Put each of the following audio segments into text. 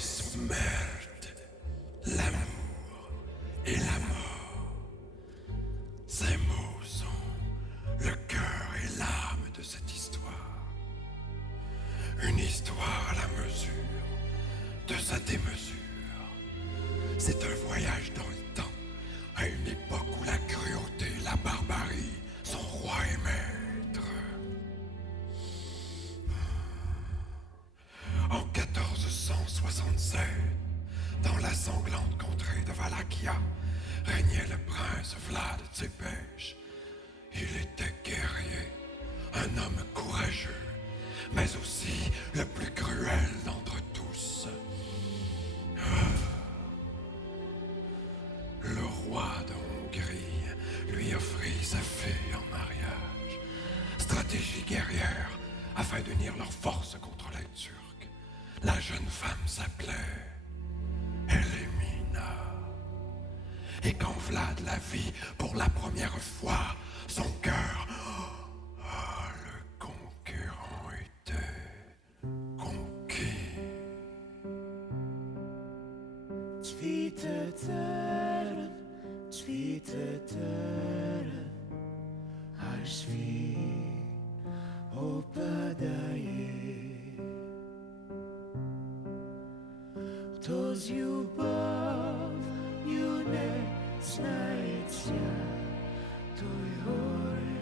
Smert, l'amour et la mort. Ces mots sont le cœur et l'âme de cette histoire. Une histoire à la mesure de sa démesure. C'est un voyage dans le temps, à une époque où la cruauté et la barbarie sont rois et maîtres. En 1467, dans la sanglante contrée de Valaquia, régnait le prince Vlad Tsepech. Il était guerrier, un homme courageux, mais aussi le plus cruel d'entre tous. Le roi de Hongrie lui offrit sa fille en mariage. Stratégie guerrière afin d'unir leurs forces contre les Turcs. La jeune femme s'appelait Elémina. Et quand Vlad la vit pour la première fois, son cœur, le conquérant était conquis. Tweete teren, als vi opadaje. To z ljubav ju ne znajeća, to je hore.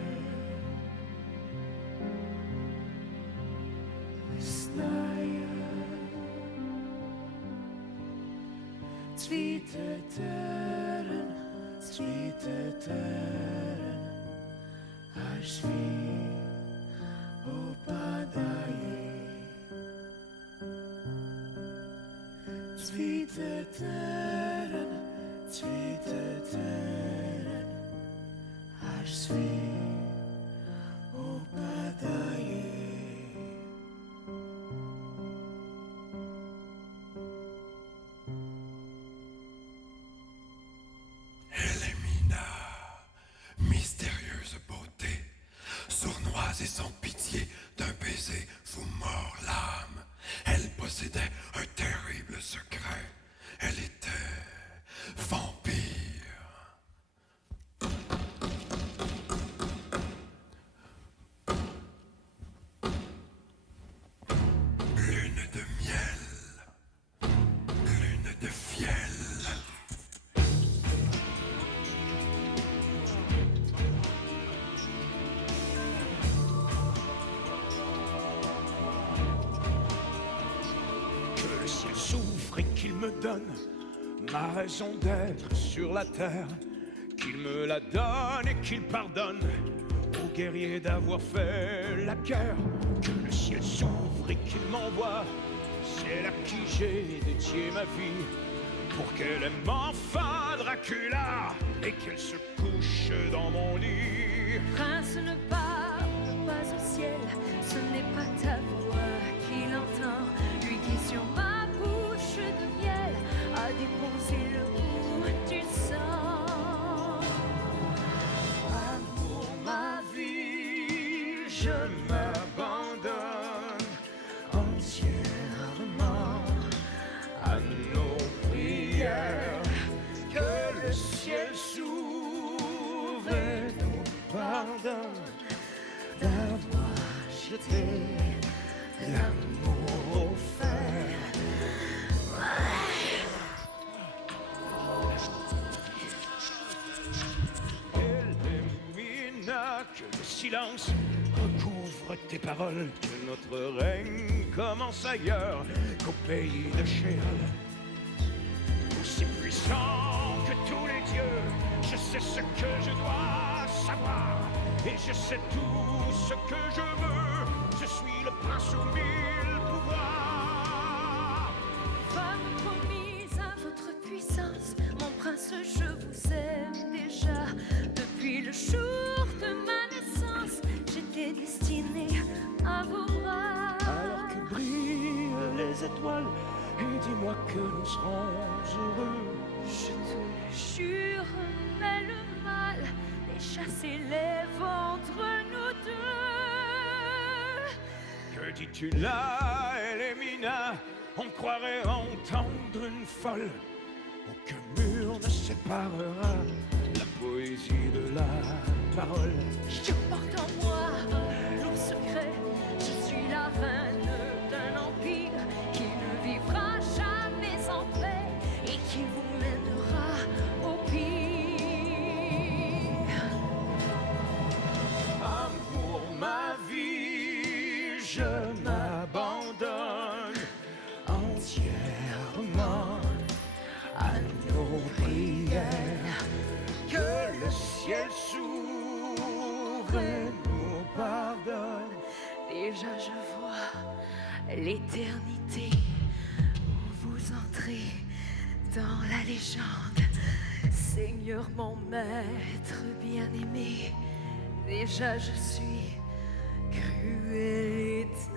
Ne znaje. Tweete teren, als vi opadaje. Tweete teren, als vi opadaje. Elémina, mystérieuse beauté, sournoise et sans pitié, d'un baiser vous mord l'âme. Elle possédait un terrible secret. Elle était vampire. Lune de miel, lune de fiel. Souffre et qu'il me donne ma raison d'être sur la terre, qu'il me la donne et qu'il pardonne aux guerriers d'avoir fait la guerre, que le ciel s'ouvre et qu'il m'envoie celle à qui j'ai dédié ma vie, pour qu'elle aime enfin Dracula et qu'elle se couche dans mon lit. Prince, ne parle pas au ciel, ce n'est pas ta voix qu'il entend, lui qui sur ma bouche de miel a déposé le goût du sang. Amour, ma vie, je m'abandonne entièrement à nos prières. Que le ciel s'ouvre et nous pardonne d'avoir jeté l'amour au fer. Elémina, que le silence recouvre tes paroles, que notre règne commence ailleurs qu'au pays de Sheol. Aussi puissant que tous les dieux, je sais ce que je dois savoir, et je sais tout ce que je veux. Je suis le prince aux mille pouvoirs. Femme promise à votre puissance, mon prince, je vous aime déjà. Depuis le jour de ma naissance, j'étais destinée à vos bras. Alors que brillent les étoiles, et dis-moi que nous serons heureux. Je te jure, mais le mal est chassé lève entre nous deux. Que dis-tu là, Elémina? on croirait entendre une folle. Aucun mur ne séparera la poésie de la parole. Je porte en moi un lourd secret. Je suis la reine d'un empire qui ne vivra jamais en paix et qui vous mènera au pire. Amour, ma vie, je m'abandonne entièrement à nos prières. Que le ciel s'ouvre et nous pardonne. Déjà je vois l'éternité où vous entrez dans la légende. Seigneur mon maître bien-aimé, déjà je suis cruel et tendre.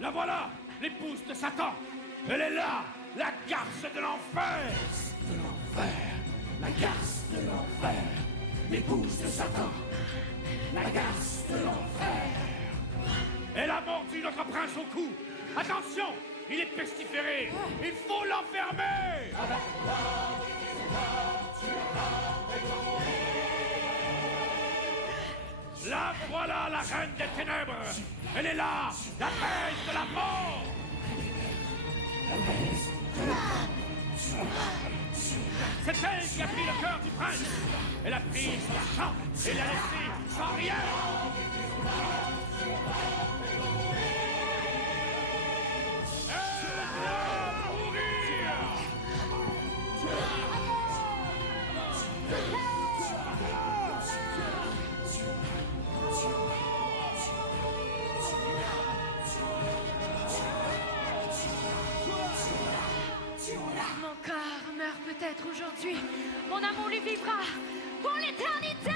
La voilà, l'épouse de Satan. Elle est là, la garce de l'enfer. De l'enfer, la garce de l'enfer, l'épouse de Satan, la garce de l'enfer. Elle a mordu notre prince au cou. Attention, il est pestiféré. Il faut l'enfermer. La voilà, la reine des ténèbres. Elle est là, la reine de la mort. C'est elle qui a pris le cœur du prince. Elle a pris son sang et l'a laissé sans rien. Elle doit mourir. Mon corps meurt peut-être aujourd'hui. Mon amour lui vivra pour l'éternité.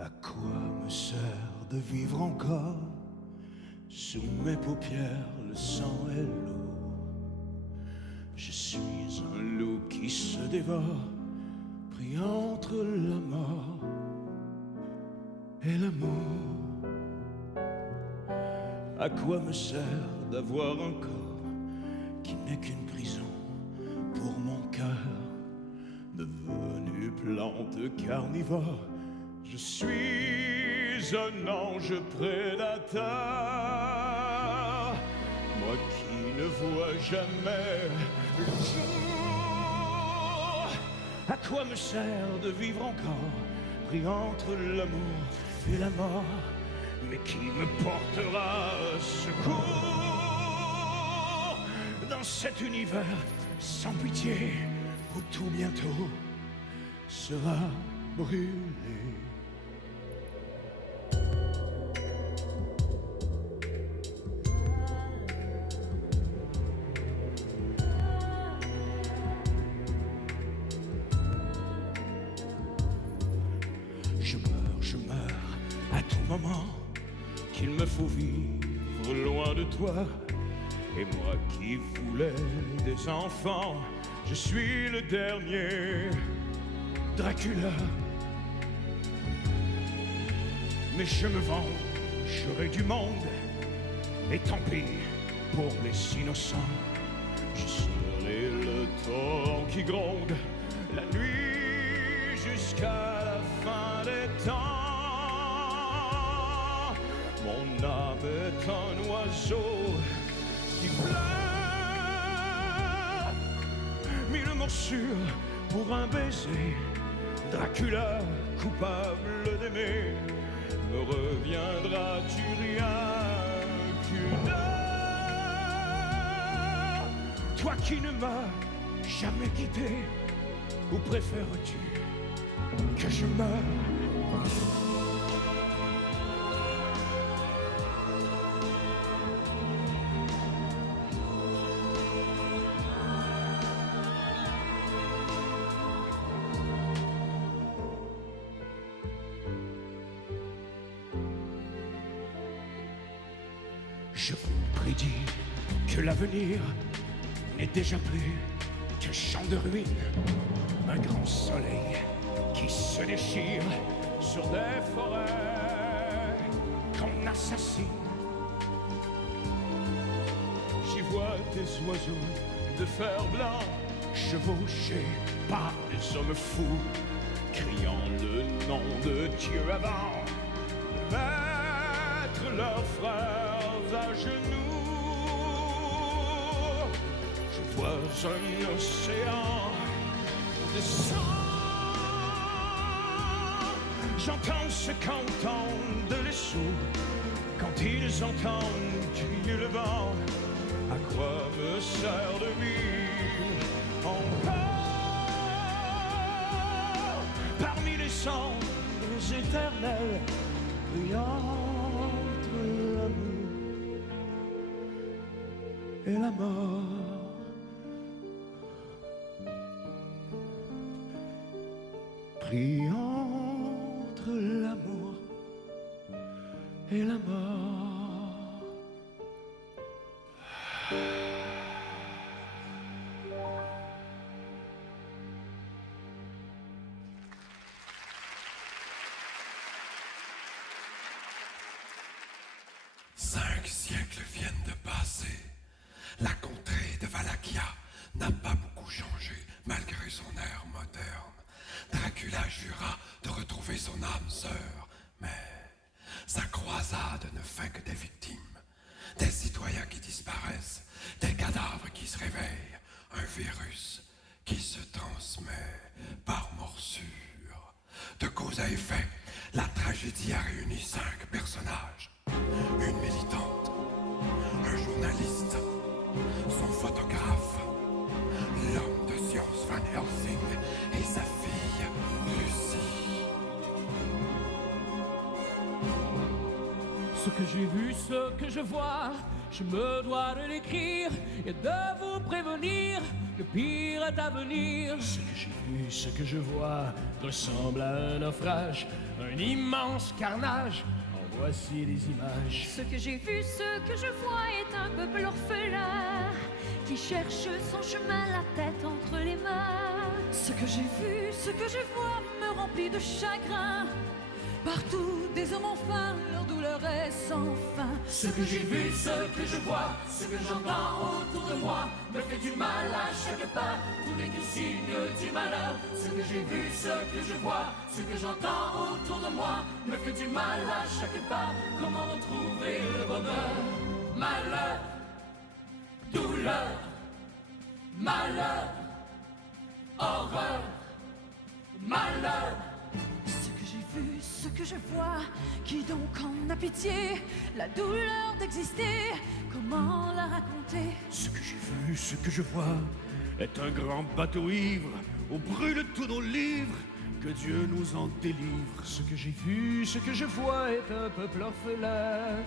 À quoi me sert de vivre encore? Sous mes paupières, le sang est lourd. Je suis un loup qui se dévore, pris entre la mort et l'amour. À quoi me sert d'avoir un corps qui n'est qu'une prison pour mon cœur, devenu plante carnivore? Je suis un ange prédateur. Moi qui ne vois jamais le jour. À quoi me sert de vivre encore, pris entre l'amour et la mort? Mais qui me portera secours dans cet univers sans pitié où tout bientôt sera brûlé? Je meurs à tout moment, qu'il me faut vivre loin de toi. Et moi qui voulais des enfants, je suis le dernier Dracula. Mais je me vengerai du monde, et tant pis pour les innocents. Je serai le torrent qui gronde la nuit jusqu'à la fin des temps. Mon âme est un oiseau qui pleure, mille morsures pour un baiser. Dracula, coupable d'aimer, me reviendras-tu rien qu'une heure? Toi qui ne m'as jamais quitté, ou préfères-tu que je meure? Je vous prédis que l'avenir n'est déjà plus qu'un champ de ruines, un grand soleil qui se déchire sur des forêts qu'on assassine. J'y vois des oiseaux de fer blanc chevauchés par des hommes fous, criant le nom de Dieu avant de mettre leurs frères à genoux. Je vois un océan de sang. J'entends ce qu'entendent les sourds quand ils entendent crier le vent. À quoi me sert de vivre encore parmi les cendres éternelles, brillants entre l'amour et la mort? Pris entre l'amour et la mort. Cinq siècles viennent de passer. La contrée de Valaquia n'a pas beaucoup changé malgré son air moderne. Dracula jura de retrouver son âme sœur, mais sa croisade ne fait que des victimes. Des citoyens qui disparaissent, des cadavres qui se réveillent, un virus qui se transmet par morsure. De cause à effet, la tragédie a réuni 5 personnages. Une militante, un journaliste, son photographe, l'homme de science Van Helsing et sa fille Lucie. Ce que j'ai vu, ce que je vois, je me dois de l'écrire et de vous prévenir, le pire est à venir. Ce que j'ai vu, ce que je vois, ressemble à un naufrage, un immense carnage. En voici les images. Ce que j'ai vu, ce que je vois est un peuple orphelin qui cherche son chemin, la tête entre les mains. Ce que j'ai vu, ce que je vois me remplit de chagrin. Partout des hommes enfin, leur douleur est sans fin. Ce que j'ai vu, ce que je vois, ce que j'entends autour de moi me fait du mal à chaque pas, tous les signes du malheur. Ce que j'ai vu, ce que je vois, ce que j'entends autour de moi me fait du mal à chaque pas. Comment retrouver le bonheur? Malheur, douleur, malheur, horreur, malheur. Ce que j'ai vu, ce que je vois, qui donc en a pitié? La douleur d'exister, comment la raconter? Ce que j'ai vu, ce que je vois, est un grand bateau ivre, où brûle tous nos livres, que Dieu nous en délivre. Ce que j'ai vu, ce que je vois est un peuple orphelin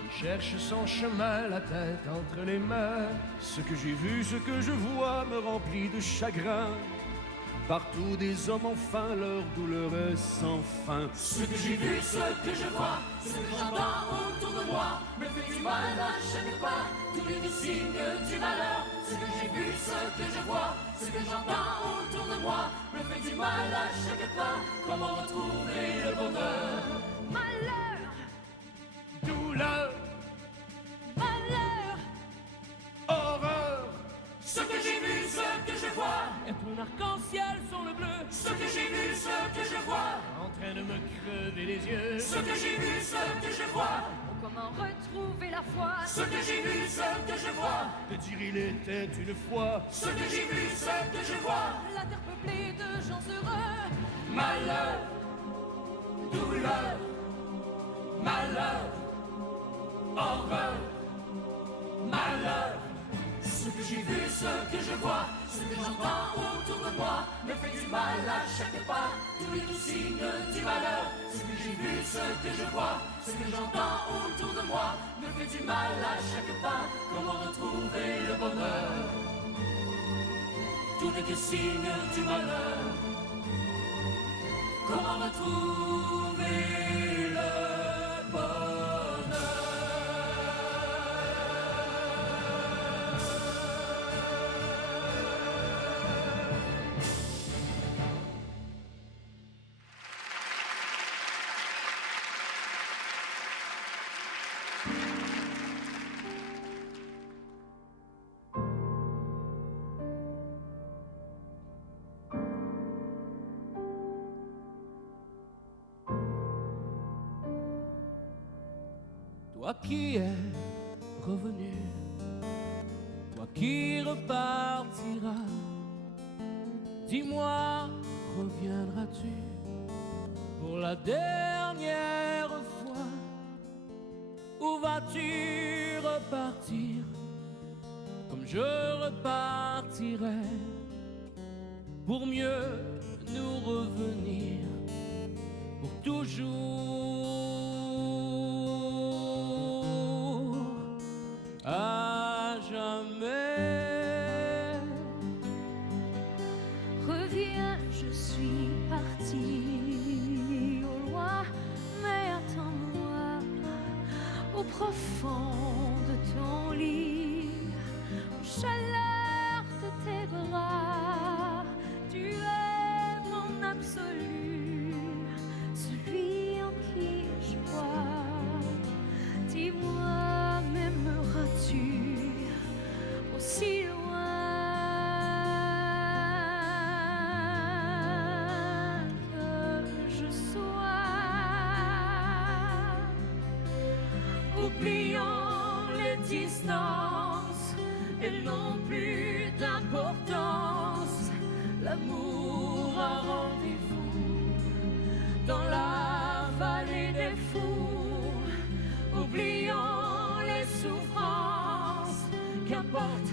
qui cherche son chemin, la tête entre les mains. Ce que j'ai vu, ce que je vois me remplit de chagrin. Partout des hommes enfin, leur douleur est sans fin. Ce que j'ai vu, ce que je vois, ce que j'entends autour de moi me fait du mal à chaque pas, tous les signes du malheur. Ce que j'ai vu, ce que je vois, ce que j'entends autour de moi me fait du mal à chaque pas. Comment retrouver le bonheur? Malheur, Douleur, malheur, horreur. Ce que j'ai vu, ce que je vois, est un arc-en-ciel sur le bleu, ce que j'ai vu, ce que je vois, en train de me crever les yeux. ce que j'ai vu, ce que je vois, comment retrouver la foi? ce que j'ai vu, ce que je vois, De dire il était une fois. ce que j'ai vu, ce que je vois. La terre peuplée de gens heureux. Malheur, douleur, malheur, horreur, malheur. Ce que j'ai vu, ce que je vois, ce que j'entends autour de moi me fait du mal à chaque pas, tous les signes du malheur. Ce que j'ai vu, ce que je vois, ce que j'entends autour de moi me fait du mal à chaque pas. Comment retrouver le bonheur? Tous les signes du malheur. Comment retrouver le bonheur? Toi qui es revenu, toi qui repartiras, dis-moi, reviendras-tu pour la dernière fois? Ou vas-tu repartir comme je repartirai pour mieux nous revenir pour toujours? À jamais. Reviens, je suis partie au loin, mais attends-moi au profond de ton lit, aux chaleurs de tes bras. Tu es mon absolu, celui en qui je crois. Dis-moi, m'aimeras-tu aussi loin que je sois? Oublions les distances, elles n'ont plus d'importance. L'amour a rendez-vous dans la vallée des fous. Oublions les souffrances, qu'importe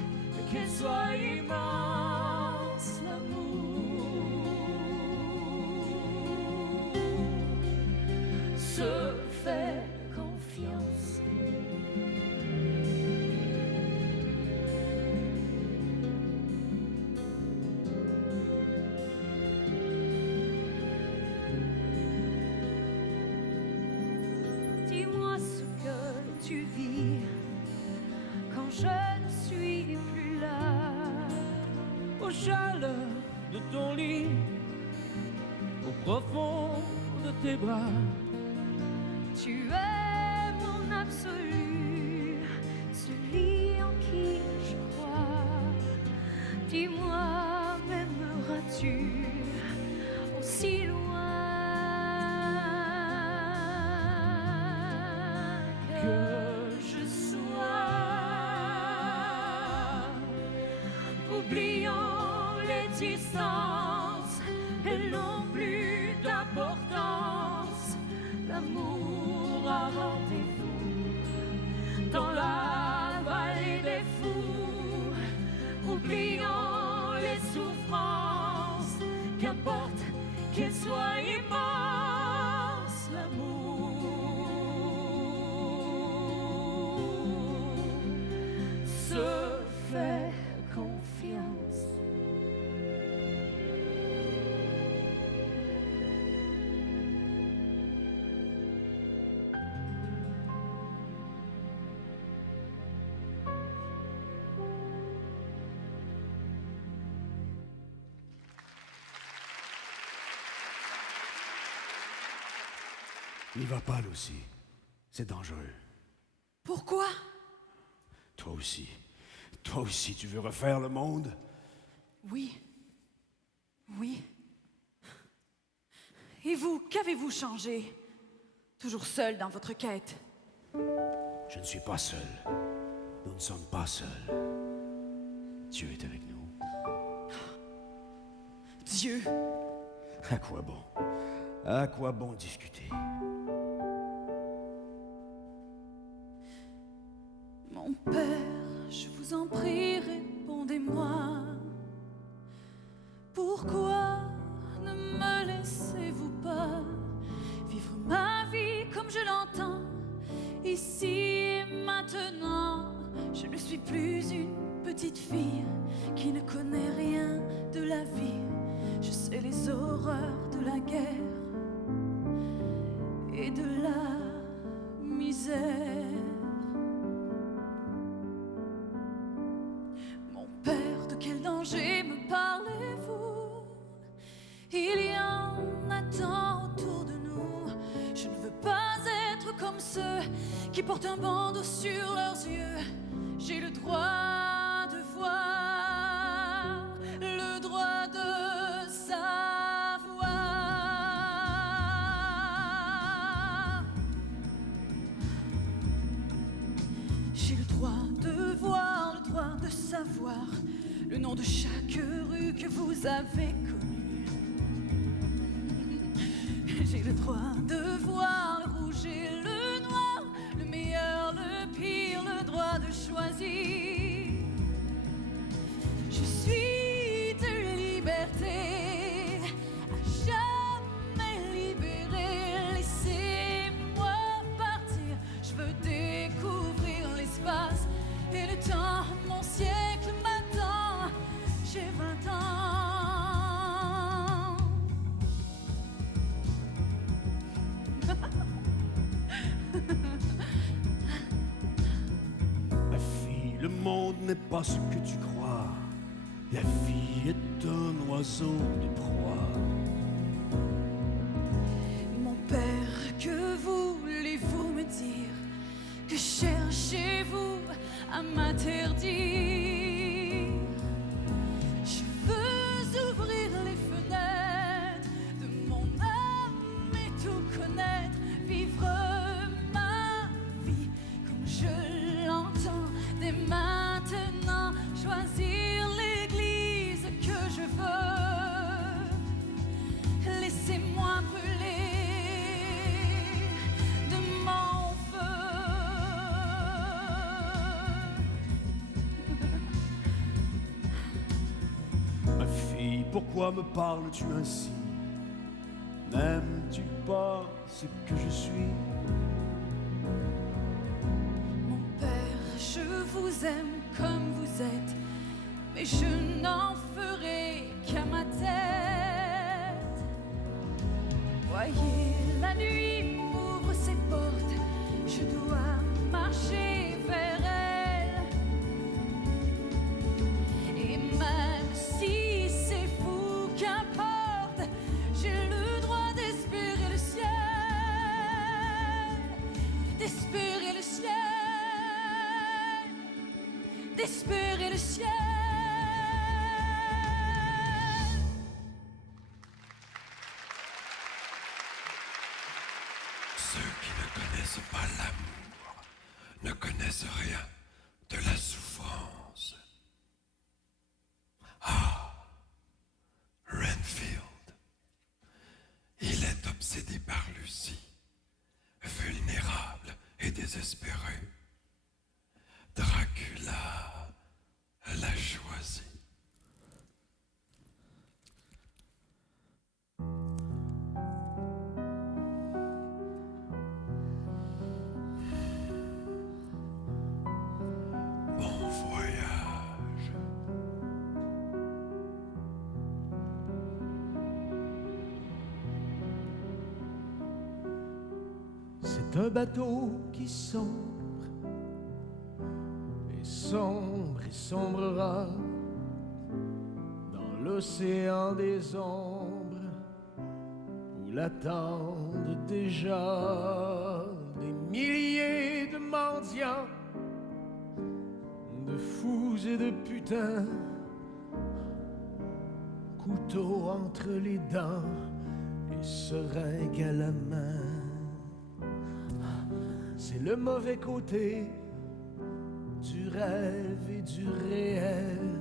qu'elles soient immenses. L'amour se fait confiance. Dis-moi ce que tu vis quand je ne suis plus là. Aux chaleurs de ton lit, au profond de tes bras. l'amour a rendez-vous dans la vallée des fous, oubliant les souffrances, qu'importe qu'elles soient immenses, l'amour se fait confiance. N'y va pas, Lucy. C'est dangereux. Pourquoi? Toi aussi. Toi aussi, tu veux refaire le monde? Oui. Oui. Et vous, qu'avez-vous changé? Toujours seul dans votre quête? Je ne suis pas seul. Nous ne sommes pas seuls. Dieu est avec nous. Dieu? À quoi bon? À quoi bon discuter? Mon père, je vous en prie, répondez-moi. Pourquoi ne me laissez-vous pas vivre ma vie comme je l'entends, ici et maintenant? Je ne suis plus une petite fille qui ne connaît rien de la vie. Je sais les horreurs de la guerre et de la misère. Mon père, de quel danger me parlez-vous? Il y en a tant autour de nous. Je ne veux pas être comme ceux qui portent un bandeau sur leurs yeux. J'ai le droit de voir, le droit de savoir. J'ai le droit de voir, le droit de savoir le nom de chaque rue que vous avez connue. J'ai le droit de voir le rouge et le noir, le meilleur, le pire, le droit de choisir. Je suis de liberté, à jamais libérée. Laissez-moi partir, je veux découvrir l'espace et le temps. Mon siècle m'attend, j'ai 20 ans. Ma fille, le monde n'est pas ce que tu crois. La vie est un oiseau de proie. Mon père, que voulez-vous me dire? Que cherchez-vous à m'interdire? Je veux ouvrir les fenêtres de mon âme et tout connaître, vivre ma vie comme je l'entends dès maintenant, choisir l'église que je veux. Laissez-moi brûler de mon feu. Ma fille, pourquoi me parles-tu ainsi? N'aimes-tu pas ce que je suis? Mon père, je vous aime comme vous êtes, mais je n'en ferai qu'à ma tête. Voyez, la nuit m'ouvre ses portes, je dois marcher vers elle. Et même si c'est fou, qu'importe, j'ai le droit d'espérer le ciel, d'espérer le ciel, d'espérer le ciel. Ceux qui ne connaissent pas l'amour ne connaissent rien de la souffrance. Ah, Renfield. Il est obsédé par Lucy. Vu désespéré. Dracula l'a choisi. Bon voyage. C'est un bateau qui sombre et sombrera dans l'océan des ombres où l'attendent déjà des milliers de mendiants, de fous et de putains, couteau entre les dents et seringue à la main. C'est le mauvais côté du rêve et du réel.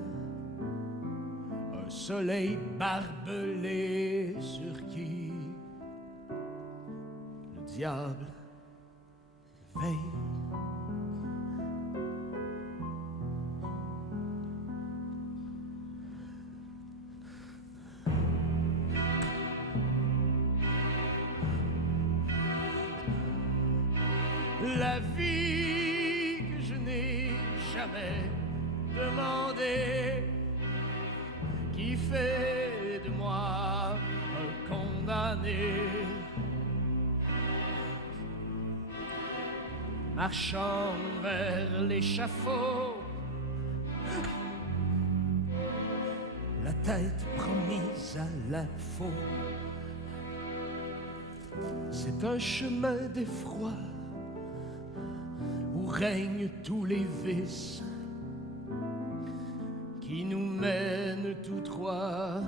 Un soleil barbelé sur qui le diable veille. La vie que je n'ai jamais demandée, qui fait de moi un condamné, marchant vers l'échafaud, la tête promise à la faux. C'est un chemin d'effroi où règnent tous les vices, qui nous mènent tous trois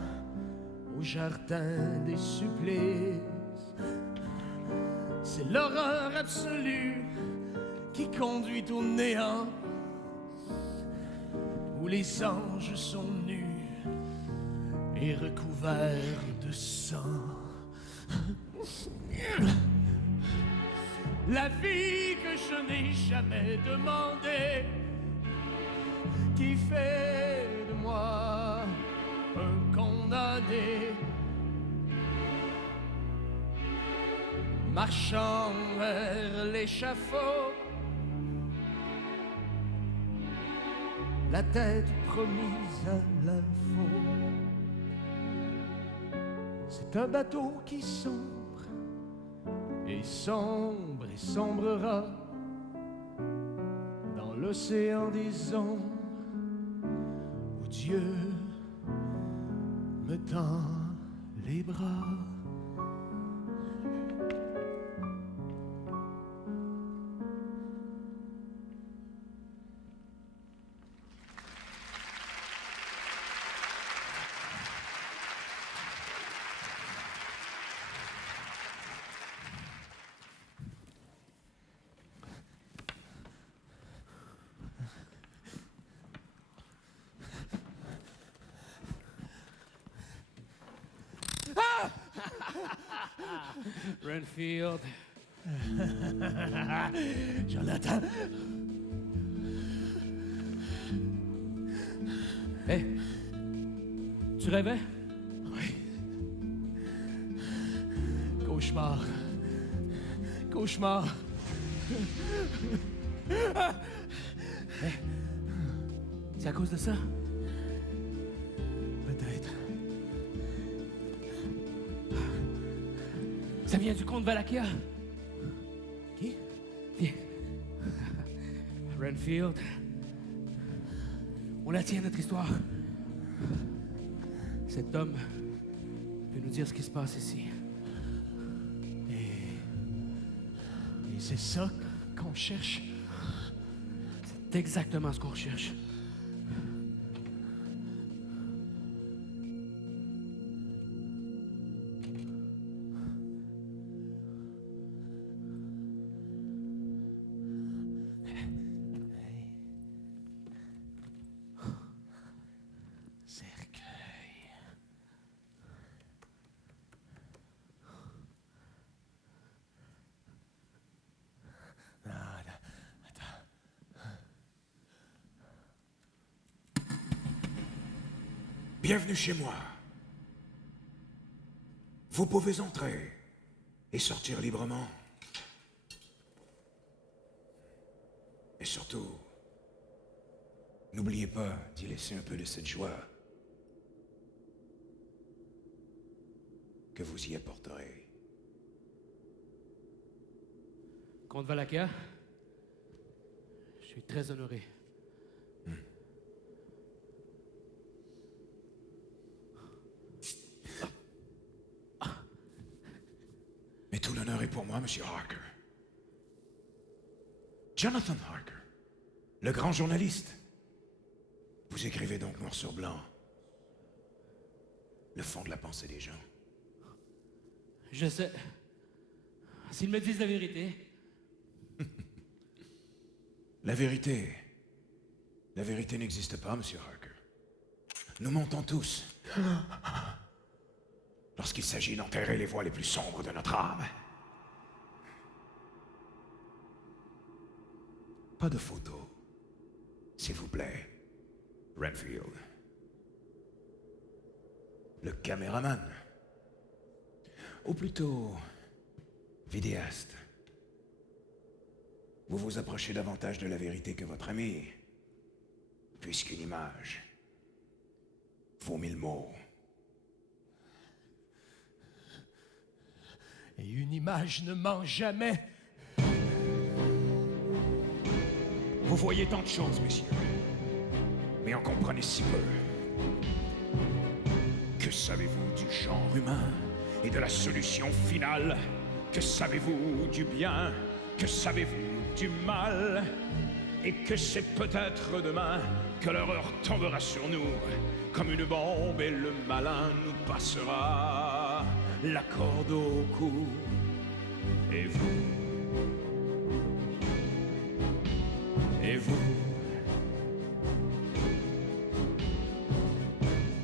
au jardin des supplices. C'est l'horreur absolue qui conduit au néant, où les anges sont nus et recouverts de sang. La vie que je n'ai jamais demandée, qui fait de moi un condamné, marchant vers l'échafaud, la tête promise à l'info. C'est un bateau qui sombre et sombrera dans l'océan des ombres où Dieu me tend les bras. Renfield. Jonathan. Hé, tu rêvais? Oui. Cauchemar. Cauchemar. C'est à cause de ça? Peut-être. Ça vient du comte Valakia. Qui? Viens. Renfield. On la tient, notre histoire. Cet homme peut nous dire ce qui se passe ici. Et c'est ça qu'on cherche. C'est exactement ce qu'on recherche. Non, Bienvenue chez moi. Vous pouvez entrer et sortir librement. Et surtout, n'oubliez pas d'y laisser un peu de cette joie que vous y apporterez. Comte Valakia, je suis très honoré. Mais tout l'honneur est pour moi, Monsieur Harker. Jonathan Harker, le grand journaliste. Vous écrivez donc noir sur blanc le fond de la pensée des gens. Je sais. S'ils me disent la vérité. La vérité n'existe pas, Monsieur Harker. Nous montons tous lorsqu'il s'agit d'enterrer les voies les plus sombres de notre âme. Pas de photos, s'il vous plaît, Renfield. Le caméraman. Ou plutôt, vidéaste. Vous vous approchez davantage de la vérité que votre ami, puisqu'une image vaut 1000 mots. Et une image ne ment jamais. Vous voyez tant de choses, messieurs, mais en comprenez si peu. Que savez-vous du genre humain et de la solution finale? Que savez-vous du bien? Que savez-vous du mal? Et que c'est peut-être demain que l'horreur tombera sur nous comme une bombe et le malin nous passera la corde au cou. Et vous? Et vous?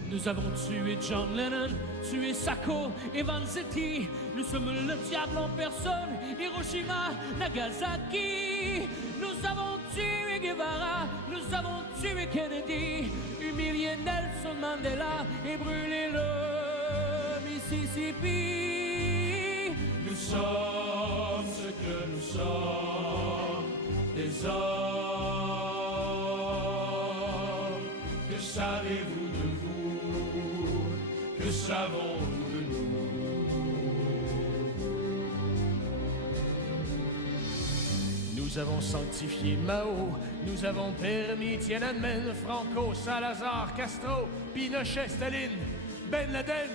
Nous avons tué John Lennon, tué Sacco et Vanzetti. Nous sommes le diable en personne, Hiroshima, Nagasaki. Nous avons tué Guevara, nous avons tué Kennedy, humilié Nelson Mandela et brûlé le Mississippi. Nous sommes ce que nous sommes, des hommes. Que savez-vous de vous? Que savons-nous de nous? Nous avons sanctifié Mao, nous avons permis Tiananmen, Franco, Salazar, Castro, Pinochet, Staline, Ben Laden.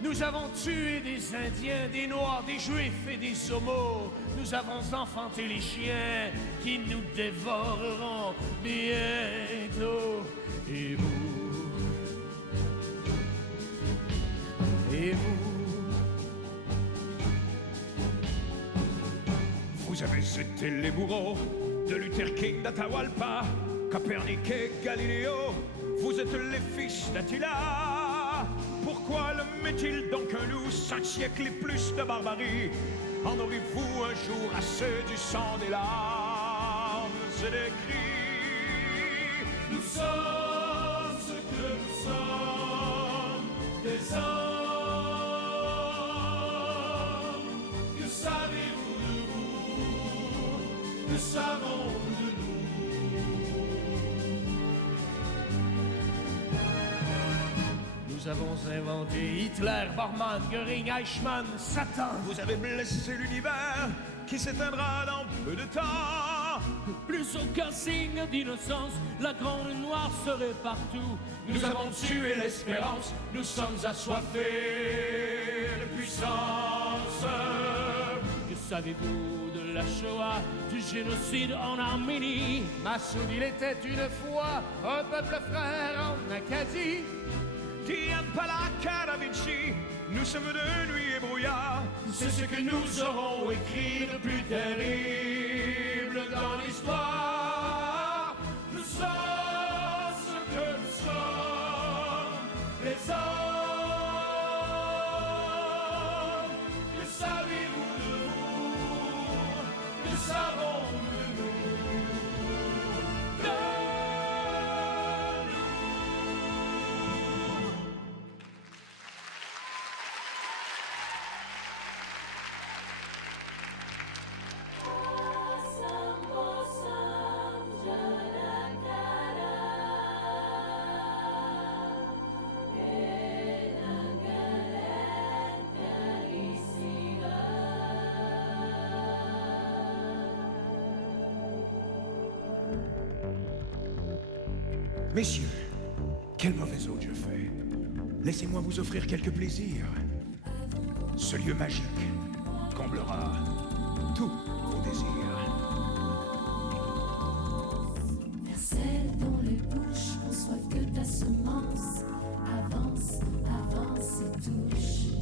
Nous avons tué des Indiens, des Noirs, des Juifs et des Homos. Nous avons enfanté les chiens qui nous dévoreront bientôt. Et vous? Et vous? Vous avez été les bourreaux de Luther King, d'Atahualpa, Copernic et Galiléo. Vous êtes les fils d'Attila. Pourquoi l'homme est-il donc un loup? 5 siècles et plus de barbarie. En aurez-vous un jour assez du sang, des larmes et des cris? Nous sommes ce que nous sommes, des hommes. Que savez-vous de vous? Que savons-nous de nous? Nous avons inventé Hitler, Bormann, Göring, Eichmann, Satan. Vous avez blessé l'univers qui s'éteindra dans peu de temps. Plus aucun signe d'innocence, la grande noire serait partout. Nous avons tué l'espérance, nous sommes assoiffés de puissance. Que savez-vous de la Shoah, du génocide en Arménie? Massoud, il était une fois un peuple frère en Acadie. Diampalaka da Vinci, nous sommes de nuit et brouillard. C'est ce que nous aurons écrit de plus terrible dans l'histoire. Nous sommes ce que nous sommes, les hommes. Que savez-vous de vous? Que savons-nous de nous? De nous. Messieurs, quel mauvais hôte je fais. Laissez-moi vous offrir quelques plaisirs. Ce lieu magique comblera tous vos désirs. Vers celle dont les bouches ont soif que ta semence. Avance, avance et touche.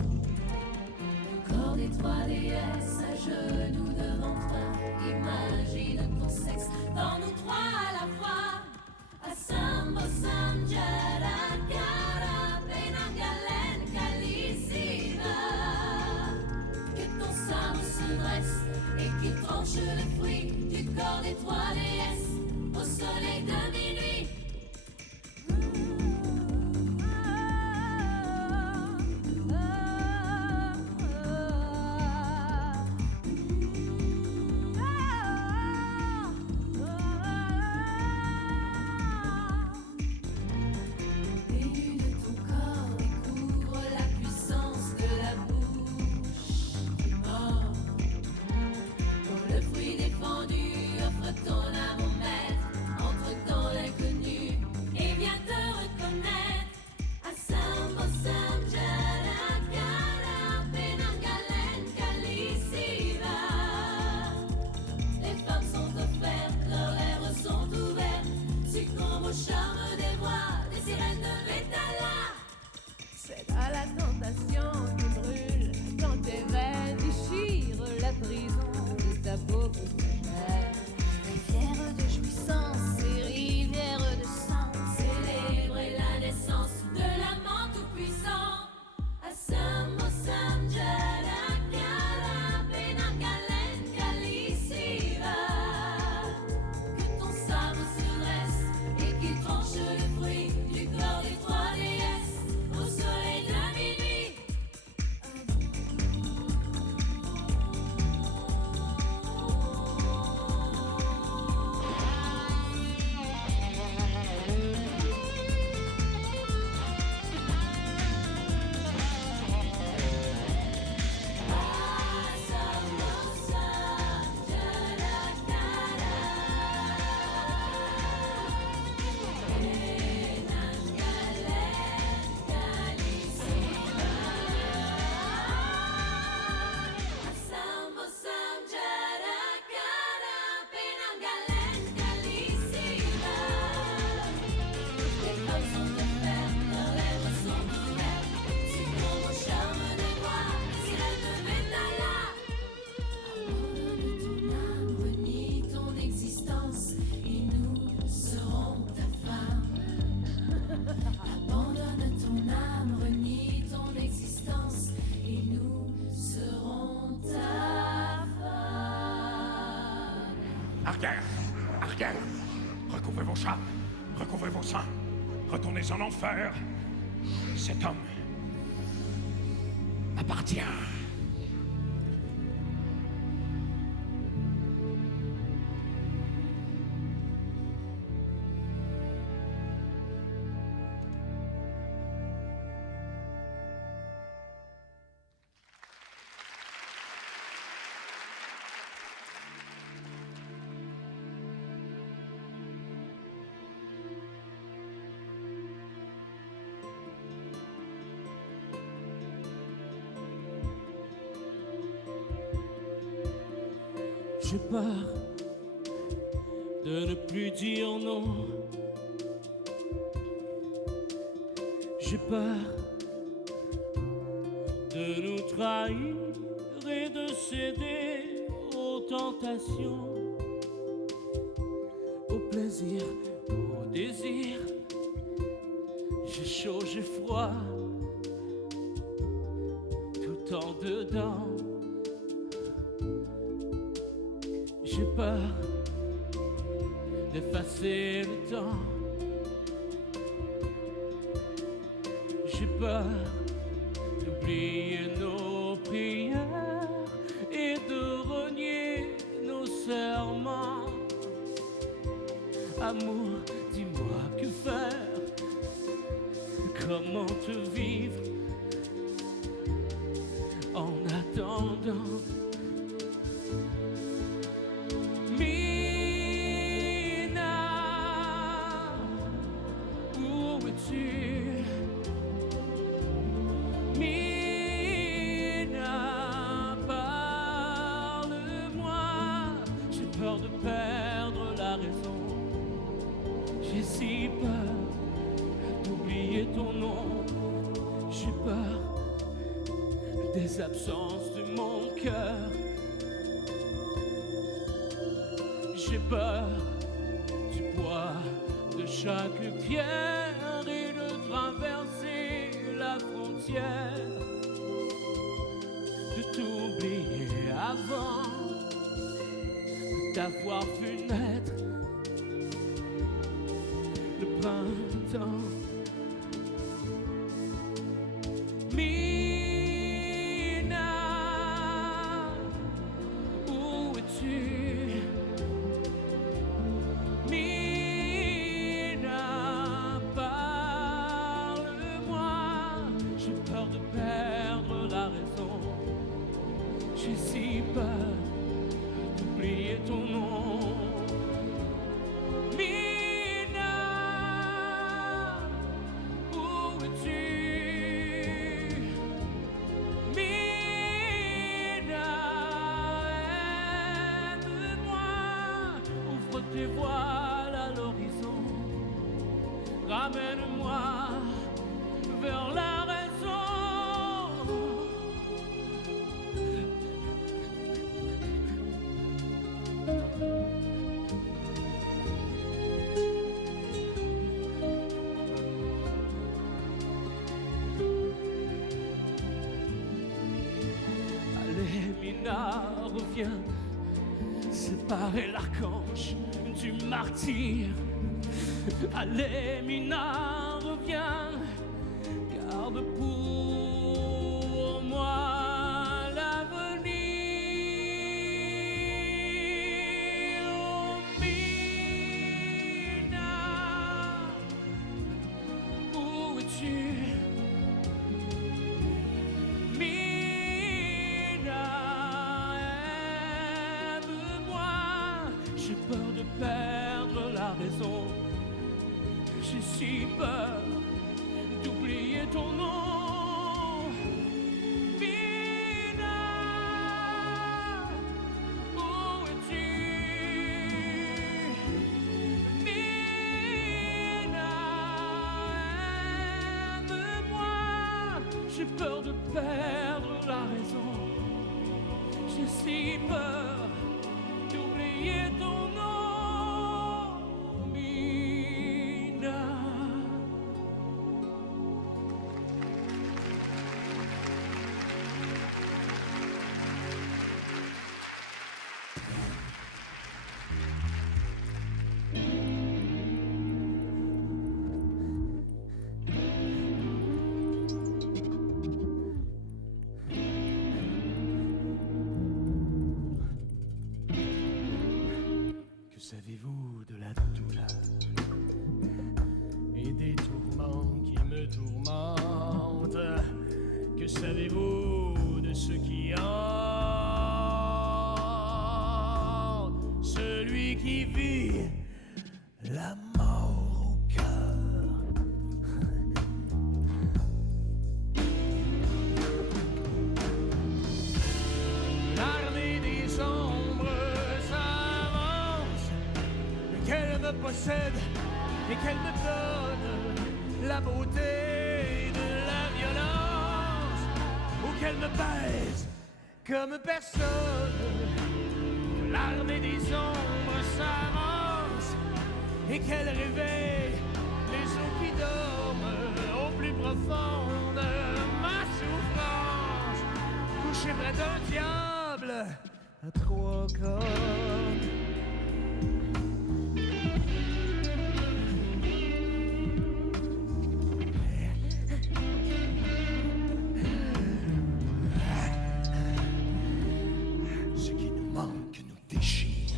Le corps des trois déesses à genoux devant toi. Imagine ton sexe dans nous trois à la fois. Assambo, Samjara, Kara, Penangalen, Kalisiva. Que ton sabre se dresse et qu'il tranche les fruits du corps des trois déesses au soleil de minuit. L'élu de ton corps découvre la puissance de la bouche du mort. Dont le fruit défendu offre ton âme au maître. Entre dans l'inconnu et viens te reconnaître. Assambo, Samjara, Kara, Penangalen, Kalisiva. Les femmes sont offertes, leurs lèvres sont ouvertes. Succombe au charme des voix, des sirènes de Vétala. C'est à la tentation qui brûle quand tes veines déchirent la prison de ta pauvre chair. Rivière de jouissance et rivière de sang. Célébrer la naissance de l'amant tout-puissant. Assambo, Samjara, Kara, Penangalen, Kalisiva. Que ton sabre se dresse et qu'il tranche le fruit du corps des trois déesses au soleil de minuit. Assambo, Samjara, Kara, Penangalen, Kalisiva. Assambo, Samjara, Kara, Penangalen, Kalisiva. Les femmes sont offertes, leurs lèvres sont ouvertes. Succombe au charme des voix, des sirènes de Vétala. Abandonne ton âme, renie ton existence, et nous serons ta femme. Abandonne ton âme, renie ton existence, et nous serons ta femme. Arrière, arrière. Recouvrez vos chats, recouvrez vos seins. Retournez en enfer. Cet homme m'appartient. J'ai peur de ne plus dire non. J'ai peur de nous trahir et de céder aux tentations, au plaisir, au désir. J'ai chaud, j'ai froid, tout en dedans. J'ai peur d'effacer le temps. J'ai peur d'oublier nos prières et de renier nos serments. Amour, dis-moi que faire, comment te vivre en attendant. peur de perdre la raison. J'ai si peur d'oublier ton nom. J'ai peur des absences de mon cœur. J'ai peur du poids de chaque pierre et de traverser la frontière, de t'oublier avant d'avoir vu naître le printemps. Mina, où es-tu? Mina, parle-moi. J'ai peur de perdre la raison. J'ai si peur d'oublier ton nom. Mina, où es-tu? Mina, aide-moi. Ouvre tes voiles à l'horizon. Ramène-moi vers la raison. Allez, Mina, reviens, séparer l'archange du martyr. Allez, Mina, reviens, garde pour moi l'avenir. Oh, Mina, où es-tu? Mina, aide-moi. J'ai peur de perdre la raison. J'ai si peur d'oublier ton nom. Mina, où es-tu? Mina, aide-moi. J'ai peur de perdre la raison. J'ai si peur d'oublier ton nom. Mina. Que savez-vous de la douleur et des tourments qui me tourmentent? Que savez-vous de ce qui hante celui qui vit la mort au cœur? L'armée des ombres s'avance, qu'elle me possède et qu'elle me donne la beauté de la violence, ou qu'elle me baise comme personne. Que l'armée des ombres s'avance et qu'elle réveille les eaux qui dorment au plus profond de ma souffrance, couché près d'un diable à trois cornes. Ce qui nous manque nous déchire.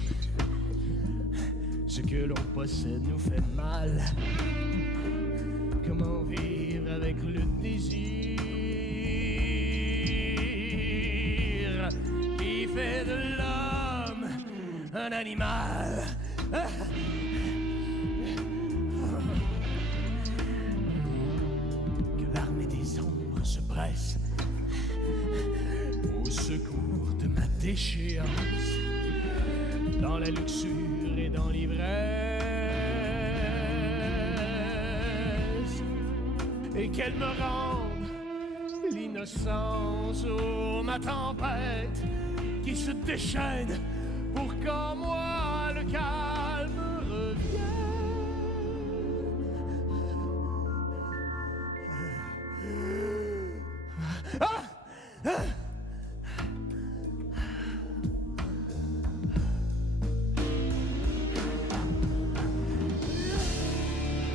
Ce que l'on possède nous fait mal. Comment vivre avec le désir qui fait de l'homme un animal? Que l'armée des ombres se presse au secours de ma déchéance. Dans la luxure et dans l'ivresse, et qu'elle me rende l'innocence, oh ma tempête qui se déchaîne pour qu'en moi le calme revienne.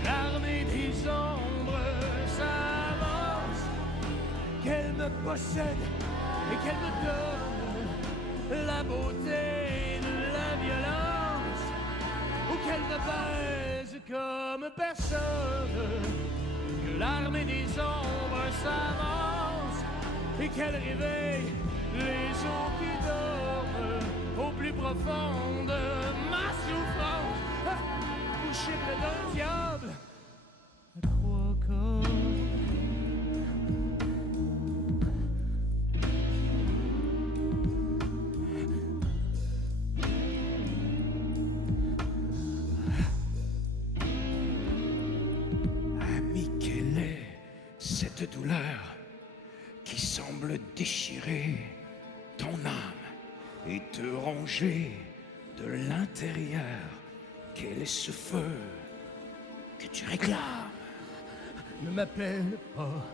L'armée des ombres s'avance, qu'elle me possède et qu'elle me donne la beauté de la violence, ou qu'elle me baise comme personne. Que l'armée des ombres s'avance et qu'elle réveille les eaux qui dorment au plus profond de ma souffrance, couché près d'un diable à trois corps. Ami, quelle est cette douleur qui semble déchirer ton âme et te ronger de l'intérieur? Quel est ce feu que tu réclames? Ne m'appelle pas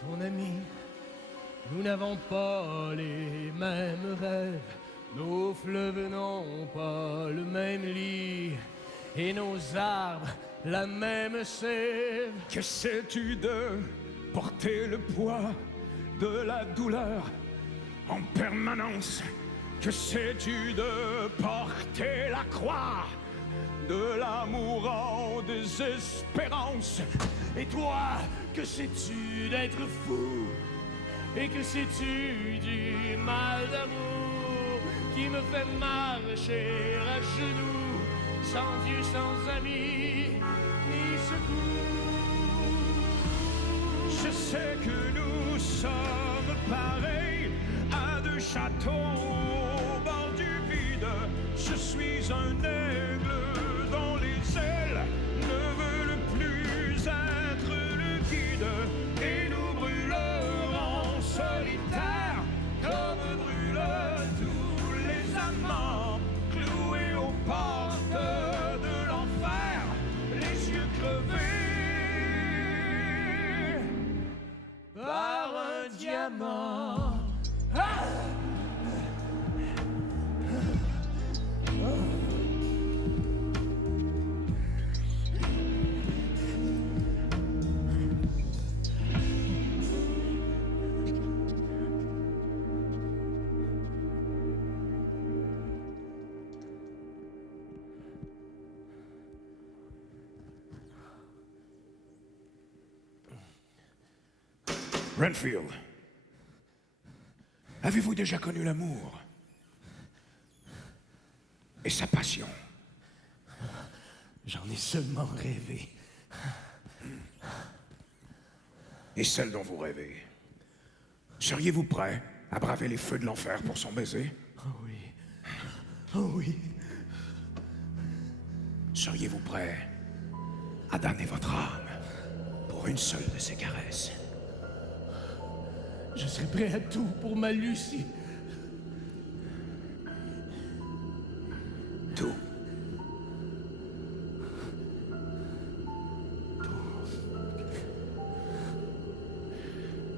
ton ami, nous n'avons pas les mêmes rêves, nos fleuves n'ont pas le même lit, et nos arbres la même sève. Que sais-tu de porter le poids de la douleur en permanence? Que sais-tu de porter la croix de l'amour en désespérance? Et toi, que sais-tu d'être fou? Et que sais-tu du mal d'amour qui me fait marcher à genoux, sans Dieu, sans amis, ni secours? Je sais que nous sommes pareils à deux châteaux au bord du vide. Je suis un aigle dont les ailes ne veulent plus être le guide, et nous brûlerons solitaires comme brûlent tous les amants, cloués aux portes de l'enfer, les yeux crevés Par un diamant. Renfield, avez-vous déjà connu l'amour et sa passion? J'en ai seulement rêvé. Et celle dont vous rêvez? Seriez-vous prêt à braver les feux de l'enfer pour son baiser? Oh oui. Oh oui. Seriez-vous prêt à damner votre âme pour une seule de ses caresses? Je serai prêt à tout pour ma Lucie. Tout.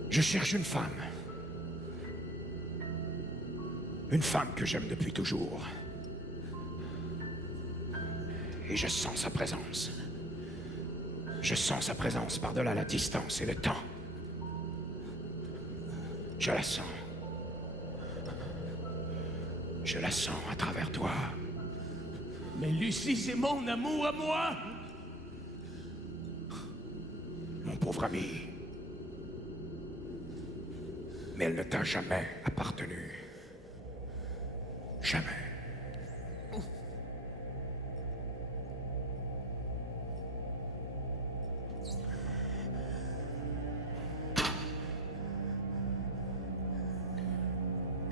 Je cherche une femme. Une femme que j'aime depuis toujours. Et je sens sa présence. Je sens sa présence par-delà la distance et le temps. Je la sens. Je la sens à travers toi. Mais Lucie, c'est mon amour à moi. Mon pauvre ami. Mais elle ne t'a jamais appartenu. Jamais.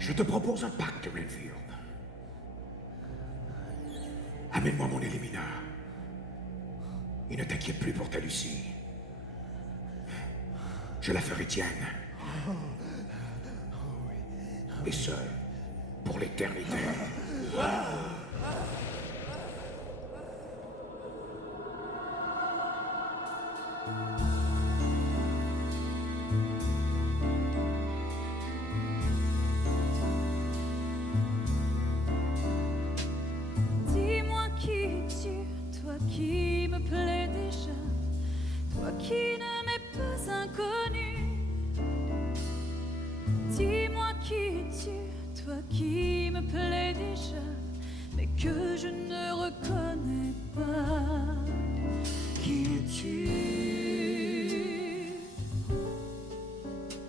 Je te propose un pacte, Renfield. Amène-moi mon Elimina. Et ne t'inquiète plus pour ta Lucie. Je la ferai tienne. Et ce, pour l'éternité. Dis-moi qui es-tu, toi qui me plais déjà, toi qui ne m'es pas inconnu. Dis-moi qui es-tu, toi qui me plais déjà, mais que je ne reconnais pas. Qui es-tu?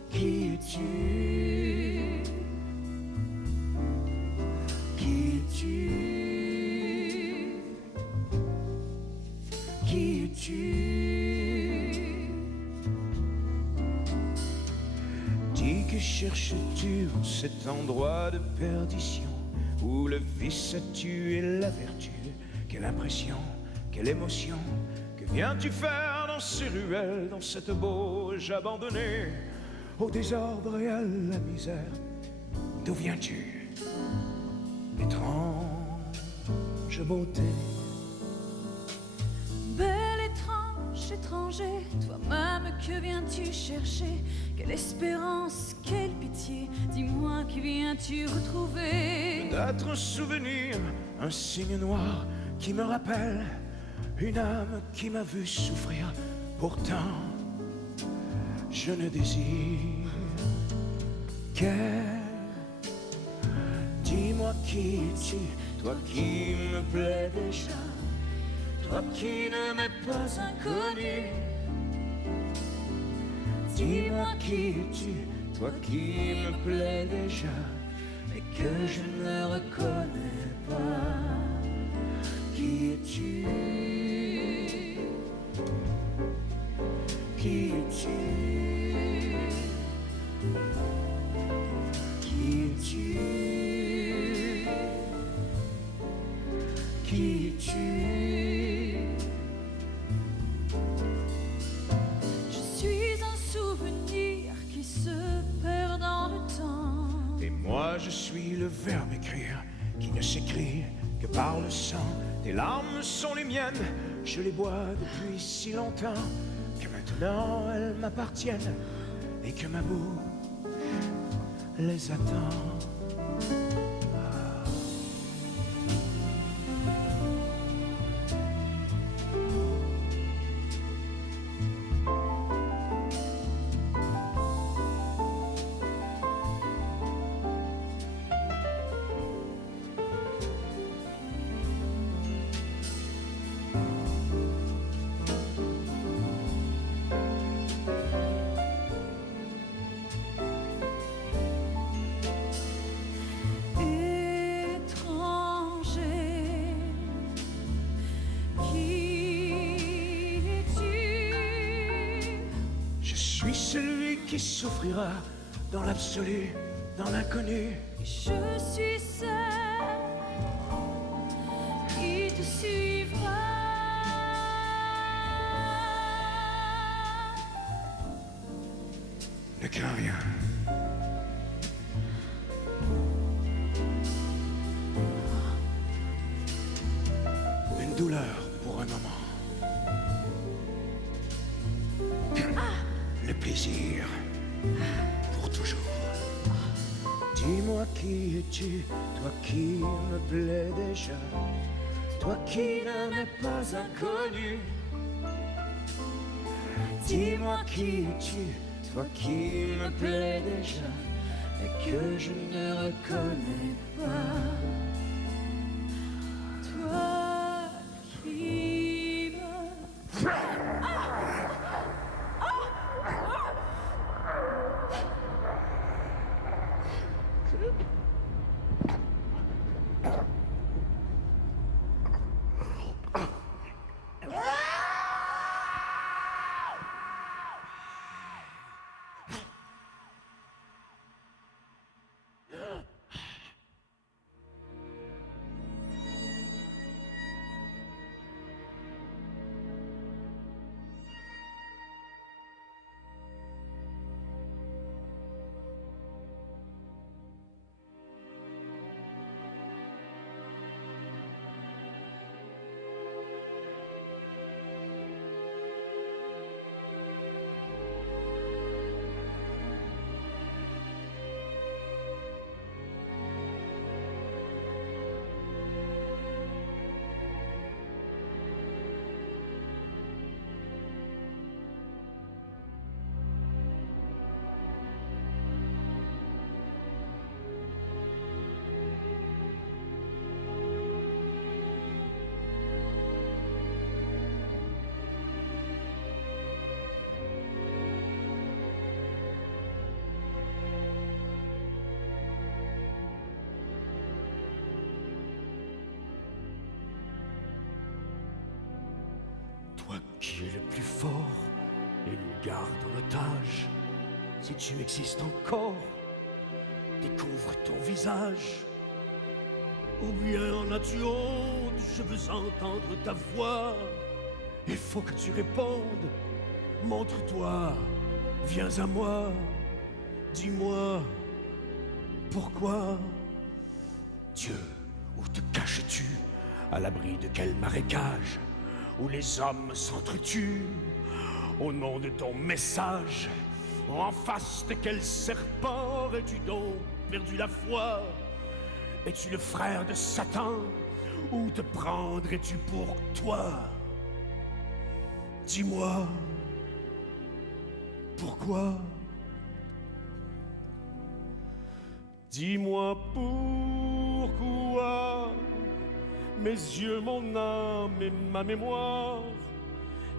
Qui es-tu? Qui es-tu? Qui es-tu? Dis que cherches-tu en cet endroit de perdition où le vice a tué la vertu? Quelle impression, quelle émotion, que viens-tu faire dans ces ruelles, dans cette Bauge abandonnée, au désordre et à la misère? D'où viens-tu, étrange beauté? Bel étrange étranger, toi-même que viens-tu chercher? Quelle espérance, quelle pitié, dis-moi qui viens-tu retrouver? Peut-être un souvenir, un signe noir qui me rappelle une âme qui m'a vu souffrir. Pourtant, je ne désire qu'elle. Dis-moi qui es-tu, toi qui me plais déjà, toi qui ne m'es pas inconnu. Dis-moi qui es-tu, toi qui me plais déjà, mais que je ne reconnais pas. Qui es-tu? Qui es-tu? Qui es-tu? Qui es-tu? Je suis un souvenir qui se perd dans le temps. Et moi je suis le verbe écrire qui ne s'écrit que par le sang. Tes larmes sont les miennes, je les bois depuis si longtemps que maintenant elles m'appartiennent et que ma bouche les attend. Étranger, qui es-tu? Je suis celui qui souffrira dans l'absolu, dans l'inconnu. Je suis celle qui te suivra. Ne crains rien. Une douleur pour un moment. Le plaisir pour toujours. Dis-moi qui es-tu, toi qui me plais déjà, toi qui ne m'es pas inconnu. Dis-moi qui es-tu, toi qui me plais déjà, mais que je ne reconnais pas. Toi qui me... Toi qui es le plus fort et nous garde en otage, si tu existes encore, découvre ton visage. Ou bien en as-tu honte, je veux entendre ta voix. Il faut que tu répondes, montre-toi, viens à moi, dis-moi, pourquoi? Dieu, où te caches-tu? À l'abri de quel marécage? Où les hommes s'entretuent? Au nom de ton message, en face de quel serpent aurais-tu donc perdu la foi? Es-tu le frère de Satan? Ou te prendrais-tu pour toi? Dis-moi, pourquoi? Dis-moi pourquoi mes yeux, mon âme et ma mémoire.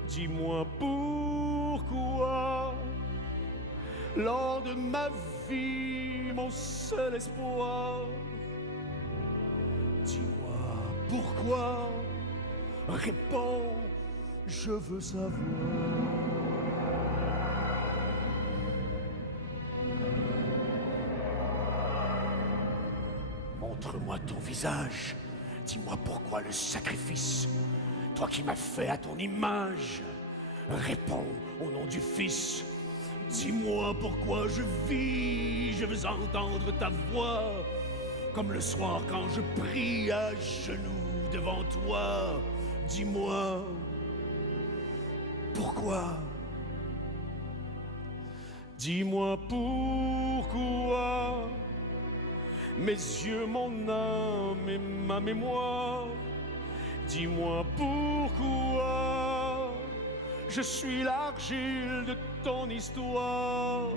Dis-moi pourquoi lors de ma vie, mon seul espoir. Dis-moi pourquoi, réponds, je veux savoir. Montre-moi ton visage, dis-moi pourquoi le sacrifice, toi qui m'as fait à ton image. Réponds au nom du Fils, dis-moi pourquoi je vis, je veux entendre ta voix. Comme le soir quand je prie à genoux devant toi, dis-moi pourquoi. Dis-moi pourquoi mes yeux, mon âme et ma mémoire. Dis-moi pourquoi je suis l'argile de ton histoire.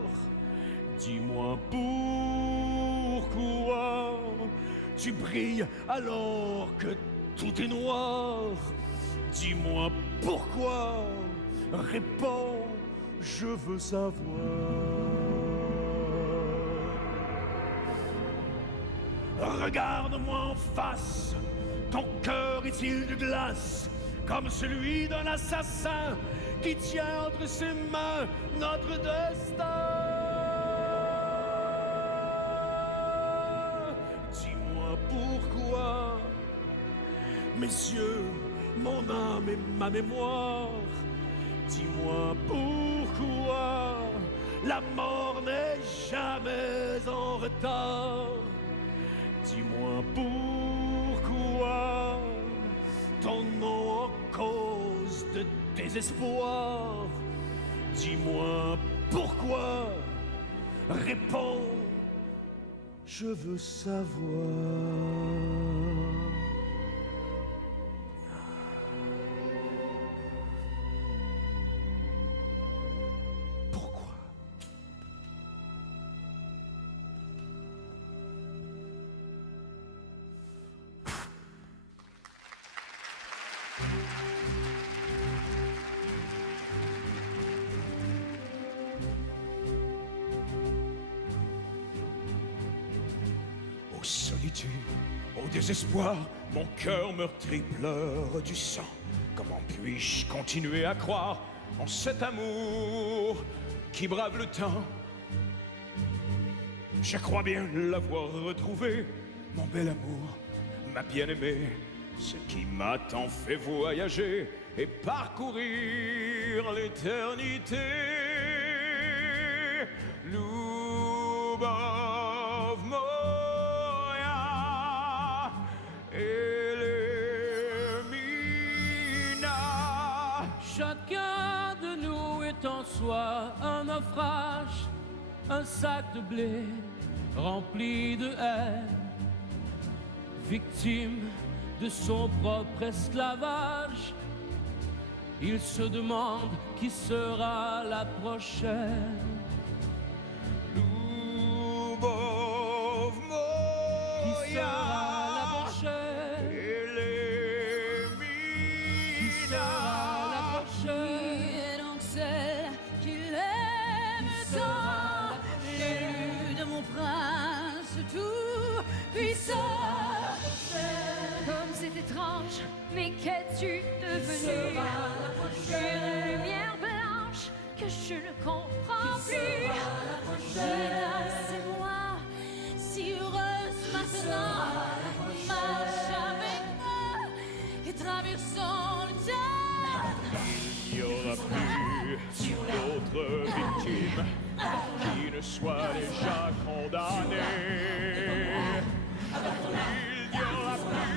Dis-moi pourquoi tu brilles alors que tout est noir. Dis-moi pourquoi, réponds, je veux savoir. Regarde-moi en face, ton cœur est-il de glace, comme celui d'un assassin qui tient entre ses mains notre destin? Dis-moi pourquoi mes yeux, mon âme et ma mémoire. Dis-moi pourquoi la mort n'est jamais en retard. Dis-moi pourquoi ton nom en cause de désespoir. Dis-moi pourquoi, réponds, je veux savoir. Aux solitudes, au désespoir, mon cœur meurtri pleure du sang. Comment puis-je continuer à croire en cet amour qui brave le temps? Je crois bien l'avoir retrouvé, mon bel amour, ma bien-aimée, ce qui m'a tant fait voyager et parcourir l'éternité. Lubov moja, Elemina. Chacun de nous est en soi un naufrage, un sac de blé rempli de haine, victime de son propre esclavage. Il se demande qui sera la prochaine. Lubov Qui sera la moja, prochaine? Elemina. Qui sera la prochaine? Qui est donc celle qui l'aime tant, l'élu de mon prince tout puissant? Comme c'est étrange étrange, mais qu'es-tu devenu? Une lumière blanche que je ne comprends plus. C'est moi, si heureuse maintenant. Marche avec moi et traversons le temps. Il n'y aura plus d'autres victimes qui ne soient déjà condamnées. Il n'y aura plus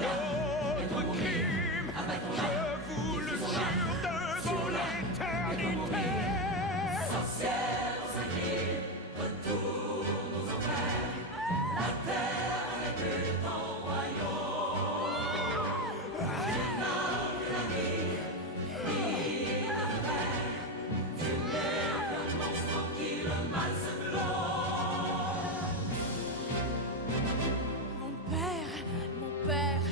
d'autres crimes, je vous le jure, devant l'éternité. Sorcières sacrées, retourne aux enfers. La terre n'est plus ton royaume. Tu n'as plus la vie, ni le rêve. Tu n'es qu'un monstre en qui le mal se glore. Mon père,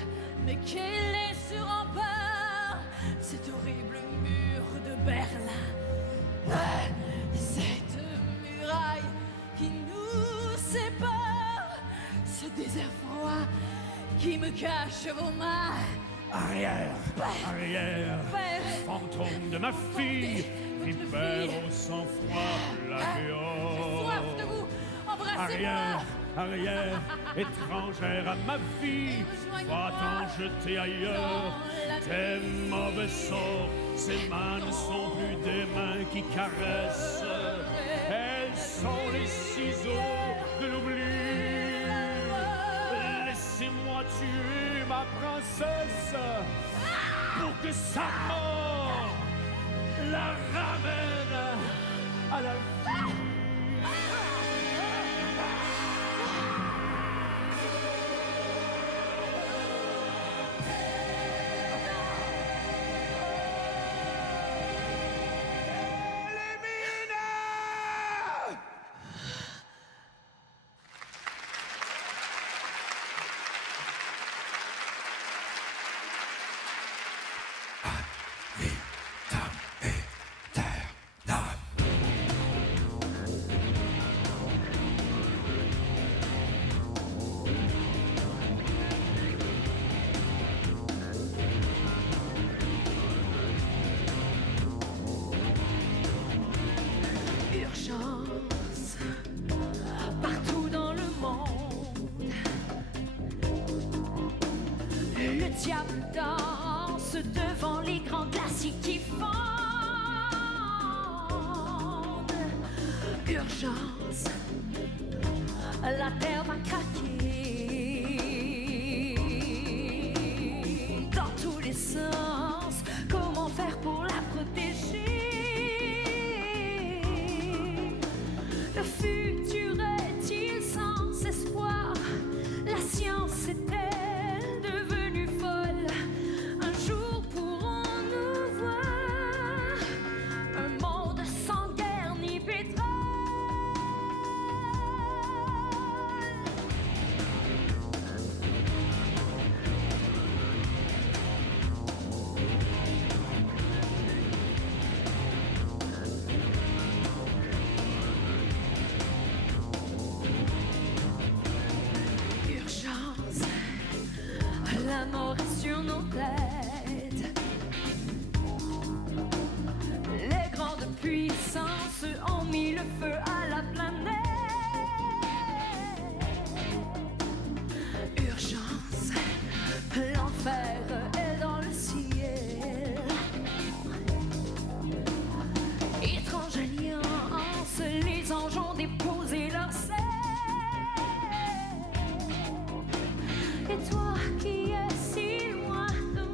mais quel est ce rempart? Cet horrible mur de Berlin. Ah, cette muraille qui nous sépare. Ce désert froid qui me cache vos mains. Arrière, arrière, Père, fantôme de ma fille, vipère au sang-froid, la j'ai soif de vous. Embrassez-moi. Arrière, arrière, étrangère à ma vie, va-t'en jeter ailleurs. Tes mauvais sorts, ces mains ne sont plus des mains qui caressent, elles sont les ciseaux de l'oubli. Laissez-moi tuer ma princesse pour que sa mort la ramène à la vie. Urgence, partout dans le monde, le diable danse devant les grands glaciers qui fondent. Urgence, la terre va craquer dans tous les sens. Comment faire pour la protéger? Le futur est-il sans espoir? La science est-elle devenue folle? Un jour pourrons-nous voir un monde sans guerre ni pétrole? Urgence, la mort est sur nos têtes. Les grandes puissances ont mis le feu à la planète. Urgence, l'enfer est dans le ciel. Étrange alliance, les anges ont déposé leur sel. Et toi qui es si loin de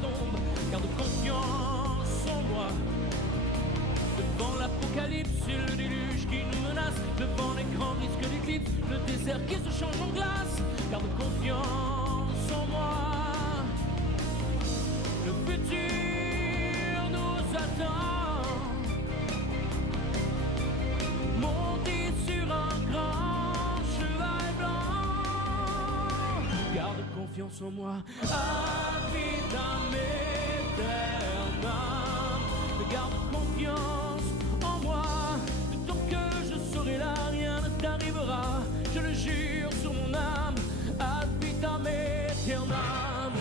tombe. Garde confiance en moi. Devant l'apocalypse et le déluge qui nous menace, devant les grands risques d'éclipse, le désert qui se change en glace, garde confiance en moi. Le futur nous attend, monté sur un grand cheval blanc. Garde confiance en moi, ad vitam aeternam. Garde confiance en moi, tant que je serai là, rien ne t'arrivera. Je le jure sur mon âme, ad vitam aeternam.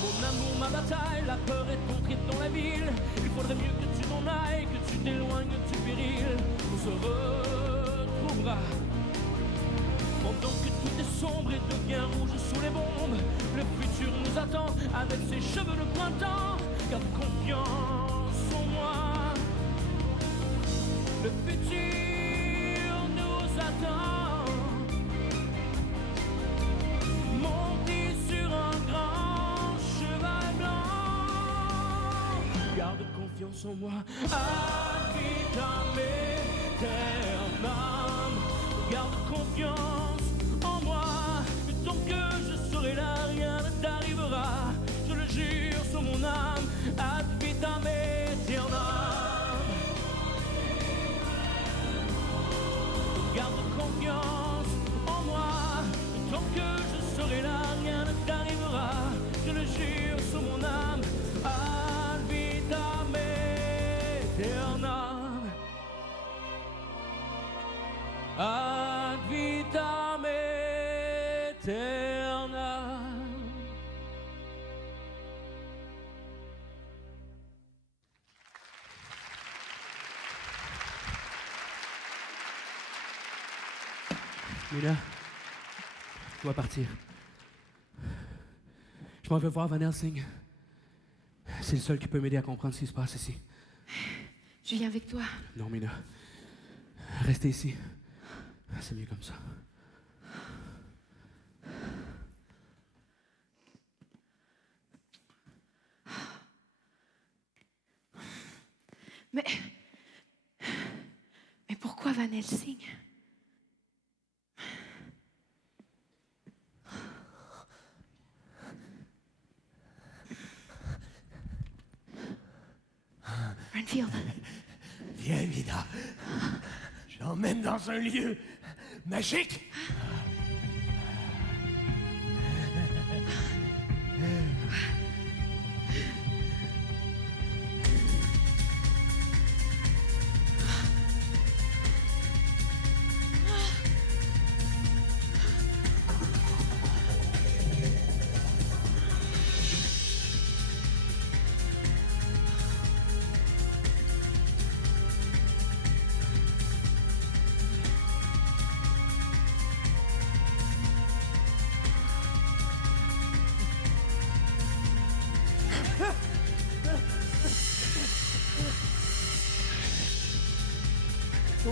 Mon amour, ma bataille, la peur est entrée dans la ville. Il faudrait mieux que tu t'en ailles, que tu t'éloignes du péril. On se retrouvera. Pendant que tout est sombre et devient rouge sous les bombes, le futur nous attend avec ses cheveux de printemps. Garde confiance en moi. Le futur nous attend, monté sur un grand cheval blanc. Garde confiance en moi, ad vitam aeternam. Garde confiance en moi, tant que je serai là, rien ne t'arrivera. Je le jure sur mon âme, ad vitam aeternam. Garde confiance en moi, tant que je serai là, rien ne t'arrivera. Je le jure sur mon âme, ad vitam aeternam. Ad vitam aeternam. Mina, je dois partir. Je m'en vais voir Van Helsing. C'est le seul qui peut m'aider à comprendre ce qui se passe ici. Je viens avec toi. Non, Mina. Restez ici. C'est mieux comme ça. Mais pourquoi Van Helsing? Renfield. Viens, Mina. Je t'emmène dans un lieu magique.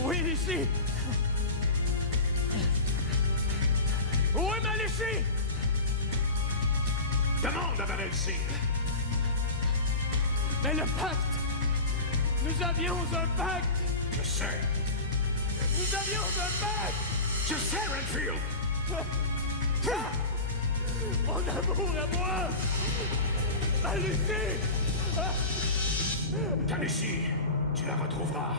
Oui, Lucie. Où est ma Lucie? Demande à Van Helsing. Mais le pacte! Nous avions un pacte! Je sais. Nous avions un pacte! Je sais, Renfield. Mon amour à moi! Ma Lucie! Ta Lucie, tu la retrouveras.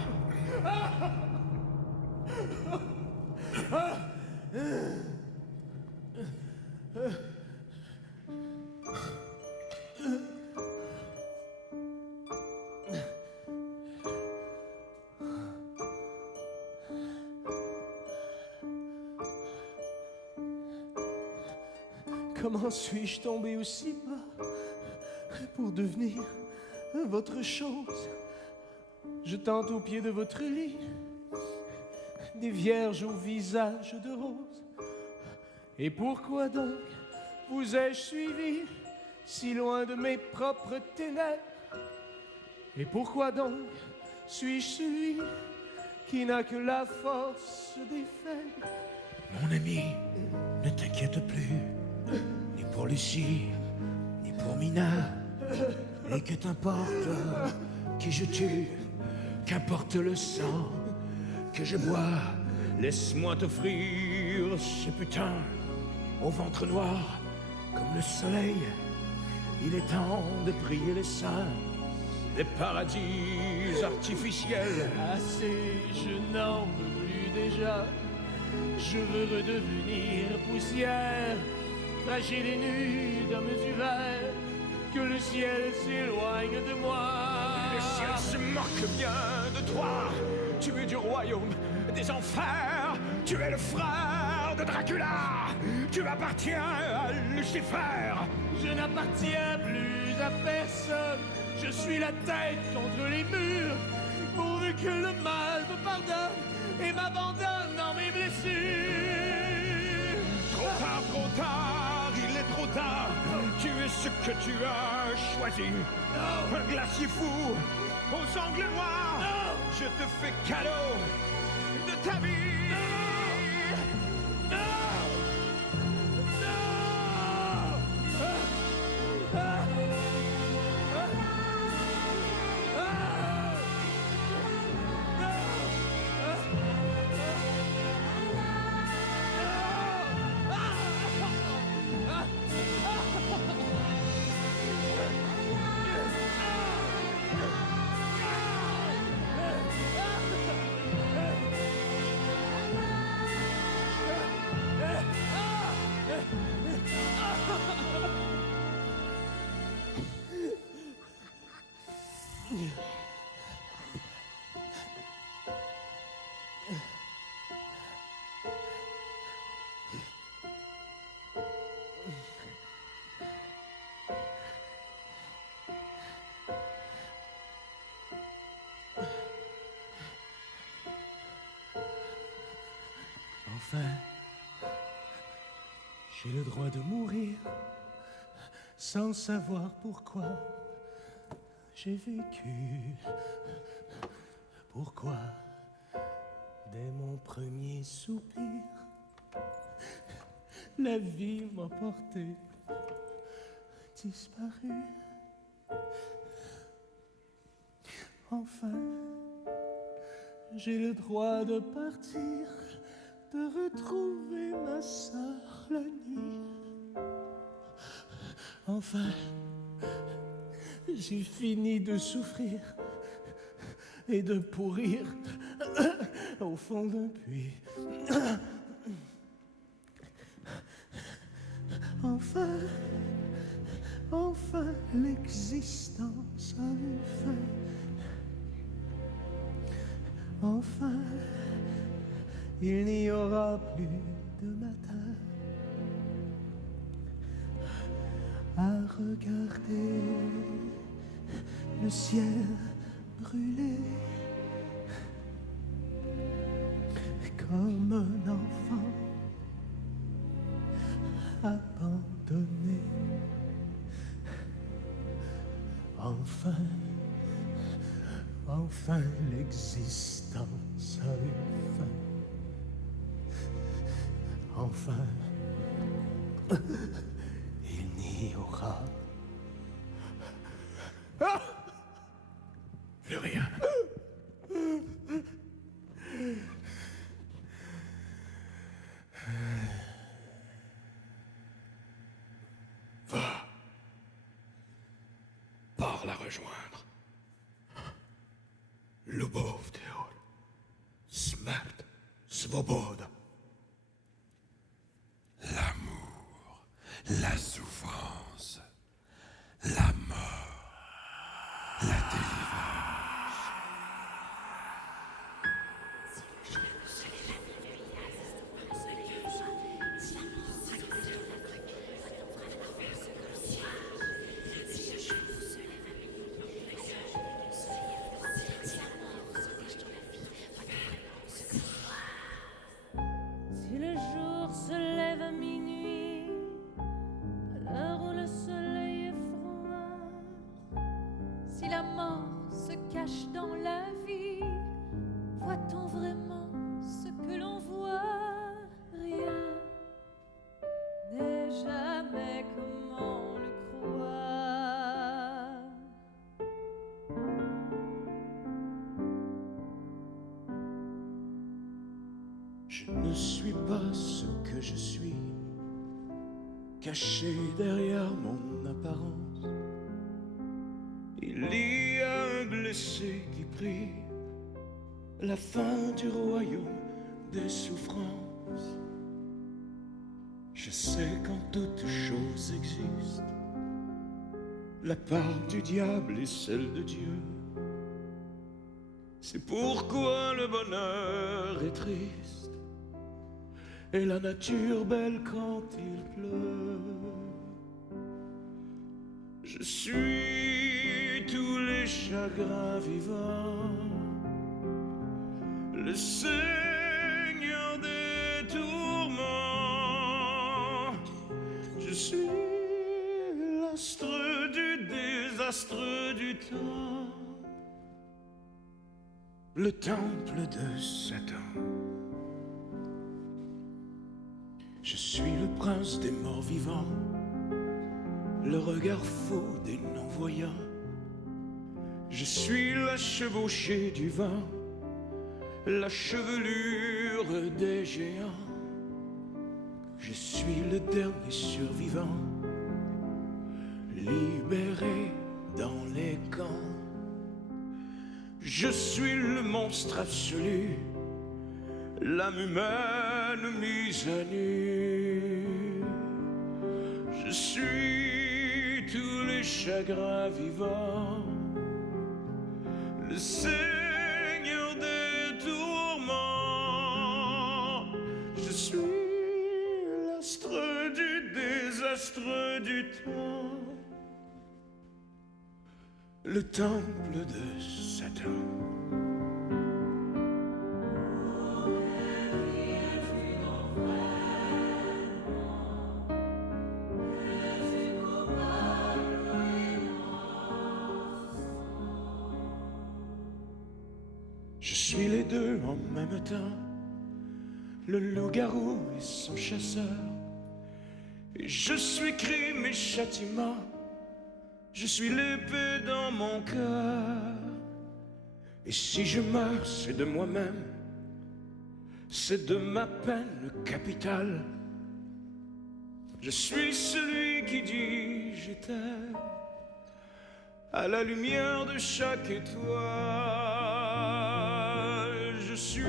Comment suis-je tombé aussi bas pour devenir votre chose? Je tente au pied de votre lit des vierges au visage de rose. Et pourquoi donc vous ai-je suivi si loin de mes propres ténèbres? Et pourquoi donc suis-je celui qui n'a que la force des faibles? Mon ami, ne t'inquiète plus, ni pour Lucie, ni pour Mina, et que t'importe qui je tue, qu'importe le sang que je bois, laisse-moi t'offrir ce putain au ventre noir comme le soleil. Il est temps de prier les saints, les paradis artificiels. Assez, je n'en peux plus déjà. Je veux redevenir poussière, fragile et nue dans mes hivers. Que le ciel s'éloigne de moi. Le ciel se moque bien de toi. Tu es du royaume des enfers. Tu es le frère de Dracula. Tu appartiens à Lucifer. Je n'appartiens plus à personne. Je suis la tête contre les murs. Pourvu que le mal me pardonne et m'abandonne dans mes blessures. Trop tard, il est trop tard. Tu es ce que tu as choisi. Un glacier fou aux ongles noirs. Je te fais cadeau de ta vie. Enfin, j'ai le droit de mourir sans savoir pourquoi j'ai vécu. Pourquoi, dès mon premier soupir, la vie m'a porté, disparu. Enfin, j'ai le droit de partir, de retrouver ma sœur la nuit. Enfin, j'ai fini de souffrir et de pourrir au fond d'un puits. Enfin, l'existence a une fin. Enfin, il n'y aura plus de matin à regarder le ciel brûler comme un enfant abandonné. Enfin, l'existence a une fin. Enfin, il n'y aura Plus rien. Va. Pars la rejoindre. Lubov Teol. Smert. Svoboda. L'amour, la souffrance, la mort, la délivrance. Si le jour se lève à minuit, à l'heure où le Je ne suis pas ce que je suis, caché derrière mon apparence. Il y a un blessé qui prie la fin du royaume des souffrances. Je sais qu'en toute chose existe la part du diable et celle de Dieu. C'est pourquoi le bonheur est triste et la nature belle quand il pleut. Je suis tous les chagrins vivants, le Seigneur des tourments. Je suis l'astre du désastre du temps, le temple de Satan. Je suis le prince des morts vivants, le regard fou des non-voyants. Je suis la chevauchée du vent, la chevelure des géants. Je suis le dernier survivant, libéré dans les camps. Je suis le monstre absolu, l'âme humaine mise à nu. Je suis tous les chagrins vivants, le Seigneur des tourments. Je suis l'astre du désastre du temps, le temple de Satan. Je suis les deux en même temps, le loup-garou et son chasseur. Et je suis crime et châtiment, je suis l'épée dans mon cœur. Et si je meurs, c'est de moi-même, c'est de ma peine capitale. Je suis celui qui dit je t'aime à la lumière de chaque étoile. Je suis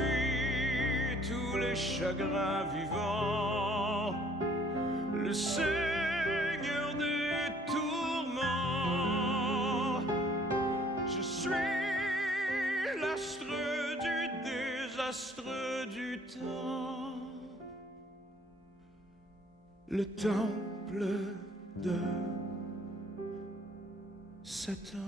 tous les chagrins vivants, le Seigneur des tourments. Je suis l'astre du désastre du temps, le temple de Satan.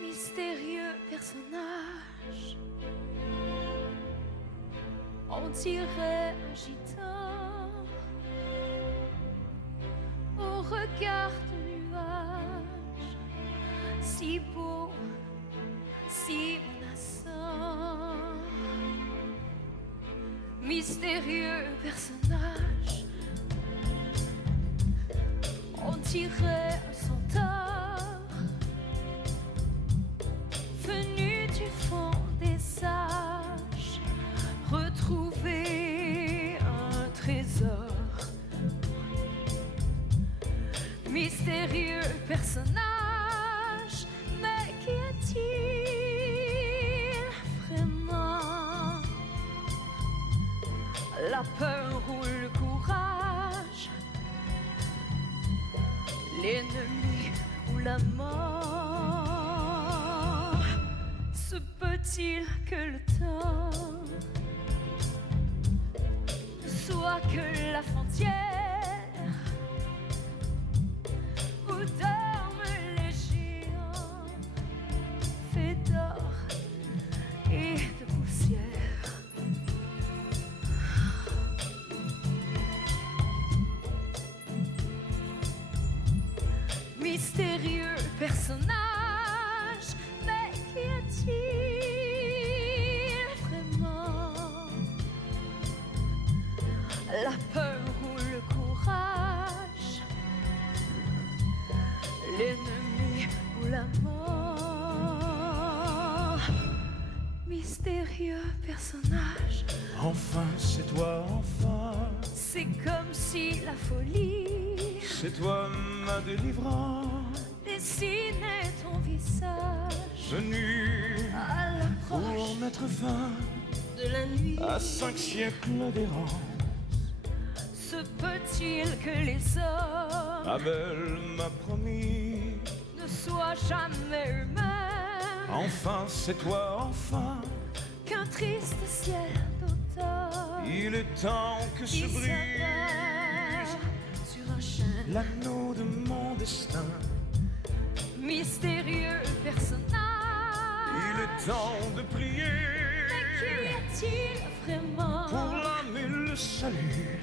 Mystérieux personnage, on dirait un gitan au regard de nuage, si beau, si menaçant. Mystérieux personnage, on dirait un centaure venu du fond des sages, retrouver un trésor. Mystérieux personnage, mais qu'y a-t-il vraiment? La peur ou le courage, l'ennemi ou la mort? Se peut-il que le temps soit que la frontière où dorment les géants, fait d'or et de poussière? mystérieux personnage. Mais qui est-il vraiment? La peur ou le courage, l'ennemi ou la mort? Mystérieux personnage. Enfin, c'est toi, enfin. C'est comme si la folie C'est toi ma délivrance. dessinait ton visage Venu à l'approche pour mettre fin de la nuit. à 5 siècles d'errance. Se peut-il que les hommes Abel m'a promis. ne soient jamais eux-mêmes Enfin, c'est toi, enfin. qu'un triste ciel d'automne Il est temps que se qui brise s'abat sur un chêne? l'anneau de mon destin. Mystérieux personnage. Il est temps de prier Mais qui est-il vraiment? pour l'âme et le salut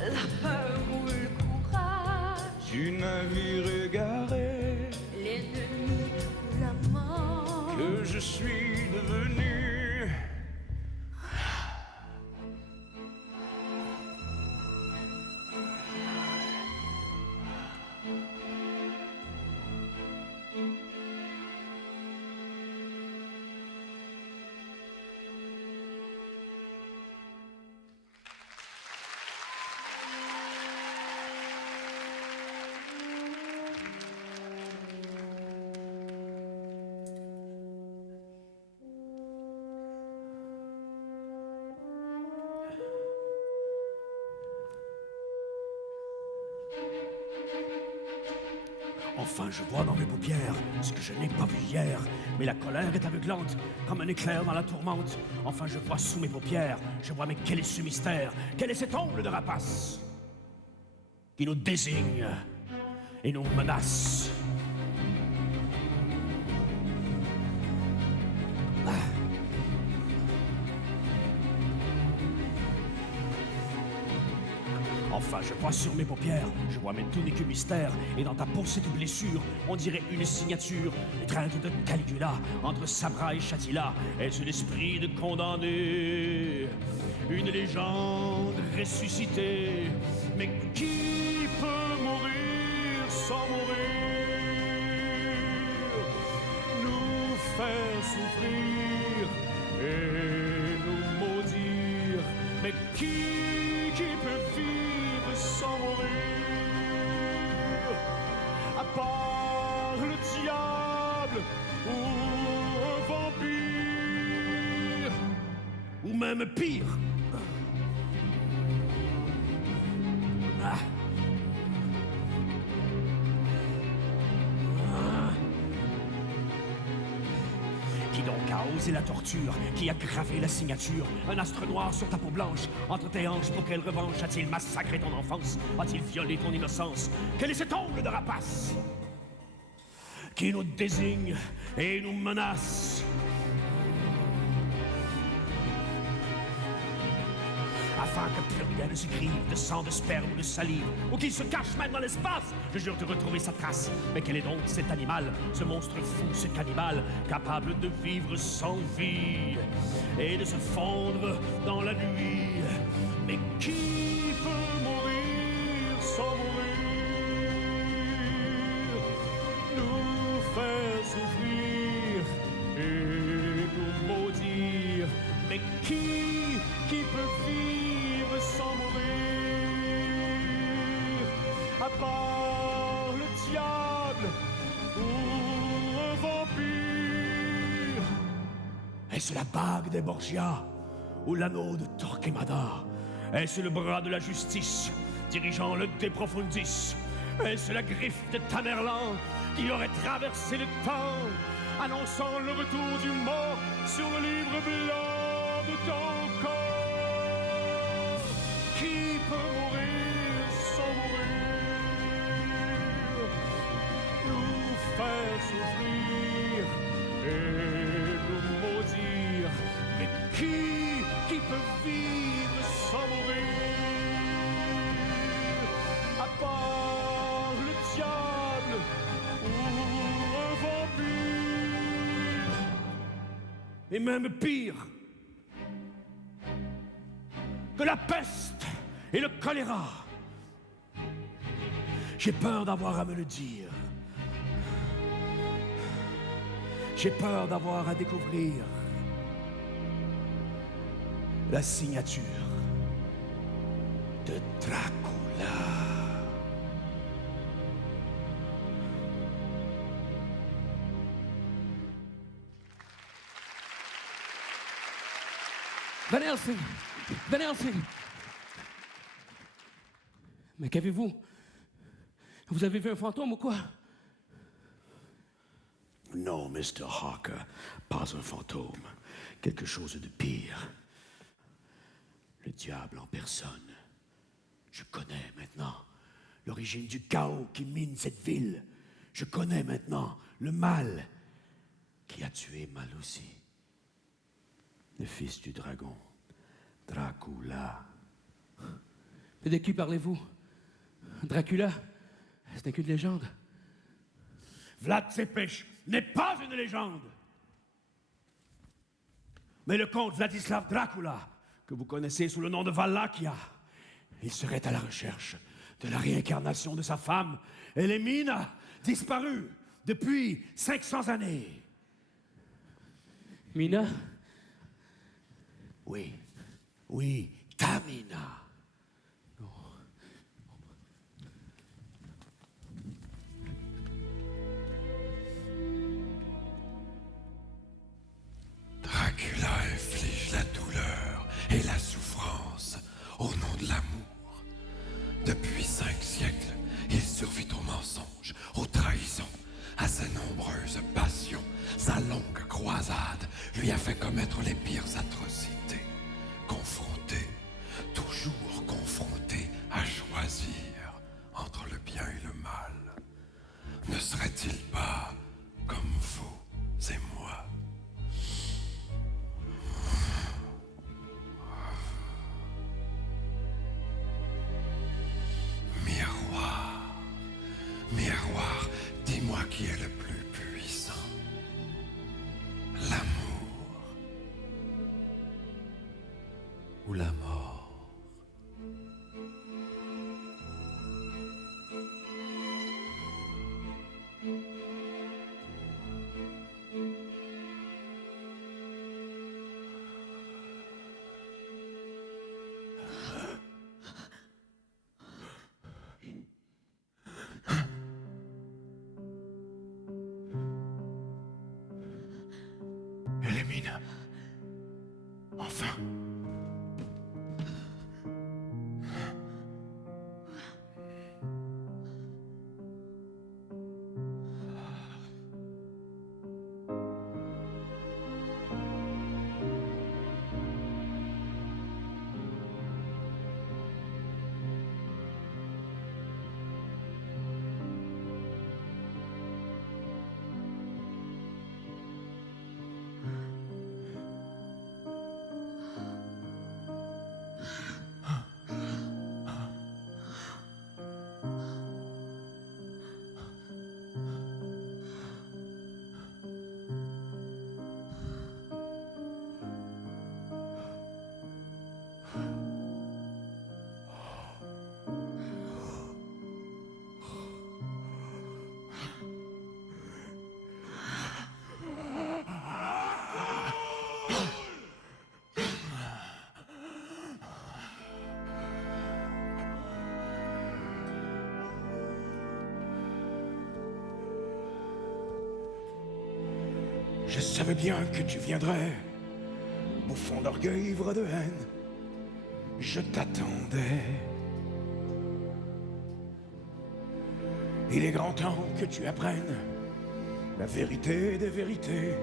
La peur ou le courage, du navire égaré l'ennemi ou la mort? que je suis devenu. Enfin, je vois dans mes paupières ce que je n'ai pas vu hier. Mais la colère est aveuglante, comme un éclair dans la tourmente. Enfin, je vois sous mes paupières, je vois, mais quel est ce mystère? Quel est cet ongle de rapace qui nous désigne et nous menace? Enfin, je vois sur mes paupières, je vois, mais tout n'est que mystère. Et dans ta peau, cette blessure, on dirait une signature. Étreinte de Caligula, entre Sabra et Chatila. Est-ce l'esprit de condamné? Une légende ressuscitée. Mais qui peut mourir sans mourir? Nous faire souffrir et nous maudire. Mais qui peut vivre sans mourir? À part le diable ou un vampire, ou même pire. Ah. Qui donc a osé la torture? Qui a gravé la signature? Un astre noir sur ta peau blanche, entre tes hanches, pour quelle revanche? A-t-il massacré ton enfance? A-t-il violé ton innocence? Quel est cet ongle de rapace qui nous désigne et nous menace? Afin que plus rien ne s'écrive de sang, de sperme ou de salive, ou qu'il se cache même dans l'espace, je jure de retrouver sa trace. Mais quel est donc cet animal, ce monstre fou, ce cannibale, capable de vivre sans vie et de se fondre dans la nuit? Mais qui peut mourir sans mourir? Nous faire souffrir et nous maudire. Mais qui peut vivre sans mourir? À part le diable ou un vampire? Est-ce la bague des Borgia ou l'anneau de Torquemada? Est-ce le bras de la justice dirigeant le De Profundis? Est-ce la griffe de Tamerlan qui aurait traversé le temps, annonçant le retour du mort sur le livre blanc de ton corps? Qui peut mourir sans mourir? Nous faire souffrir et nous maudire. Mais qui peut vivre sans mourir? À part le diable et même pire que la peste et le choléra. J'ai peur d'avoir à me le dire. J'ai peur d'avoir à découvrir la signature de Dracula. Van Helsing! Van Helsing! Mais qu'avez-vous? Vous avez vu un fantôme ou quoi? Non, Mr. Harker, pas un fantôme. Quelque chose de pire. Le diable en personne. Je connais maintenant l'origine du chaos qui mine cette ville. Je connais maintenant le mal qui a tué Malossi. Le fils du dragon, Dracula. Mais de qui parlez-vous? Dracula? Ce n'est qu'une légende. Vlad Tepes n'est pas une légende. Mais le comte Vladislav Dracula, que vous connaissez sous le nom de Valaquia, il serait à la recherche de la réincarnation de sa femme, Elémina, disparue depuis 500 années. Mina? Oui, Tamina. Dracula inflige la douleur et la souffrance au nom de l'amour. Depuis 5 siècles, il survit aux mensonges, aux trahisons, à ses nombreuses passions. Sa longue croisade lui a fait commettre les pires atrocités. Confronté, toujours confronté à choisir entre le bien et le mal. Ne serait-il pas comme vous et moi? Miroir, miroir, dis-moi qui est le plus puissant. L'amour ou la mort? Elémina. Enfin. Je savais bien que tu viendrais, bouffon d'orgueil, ivre de haine. Je t'attendais. Il est grand temps que tu apprennes la vérité des vérités.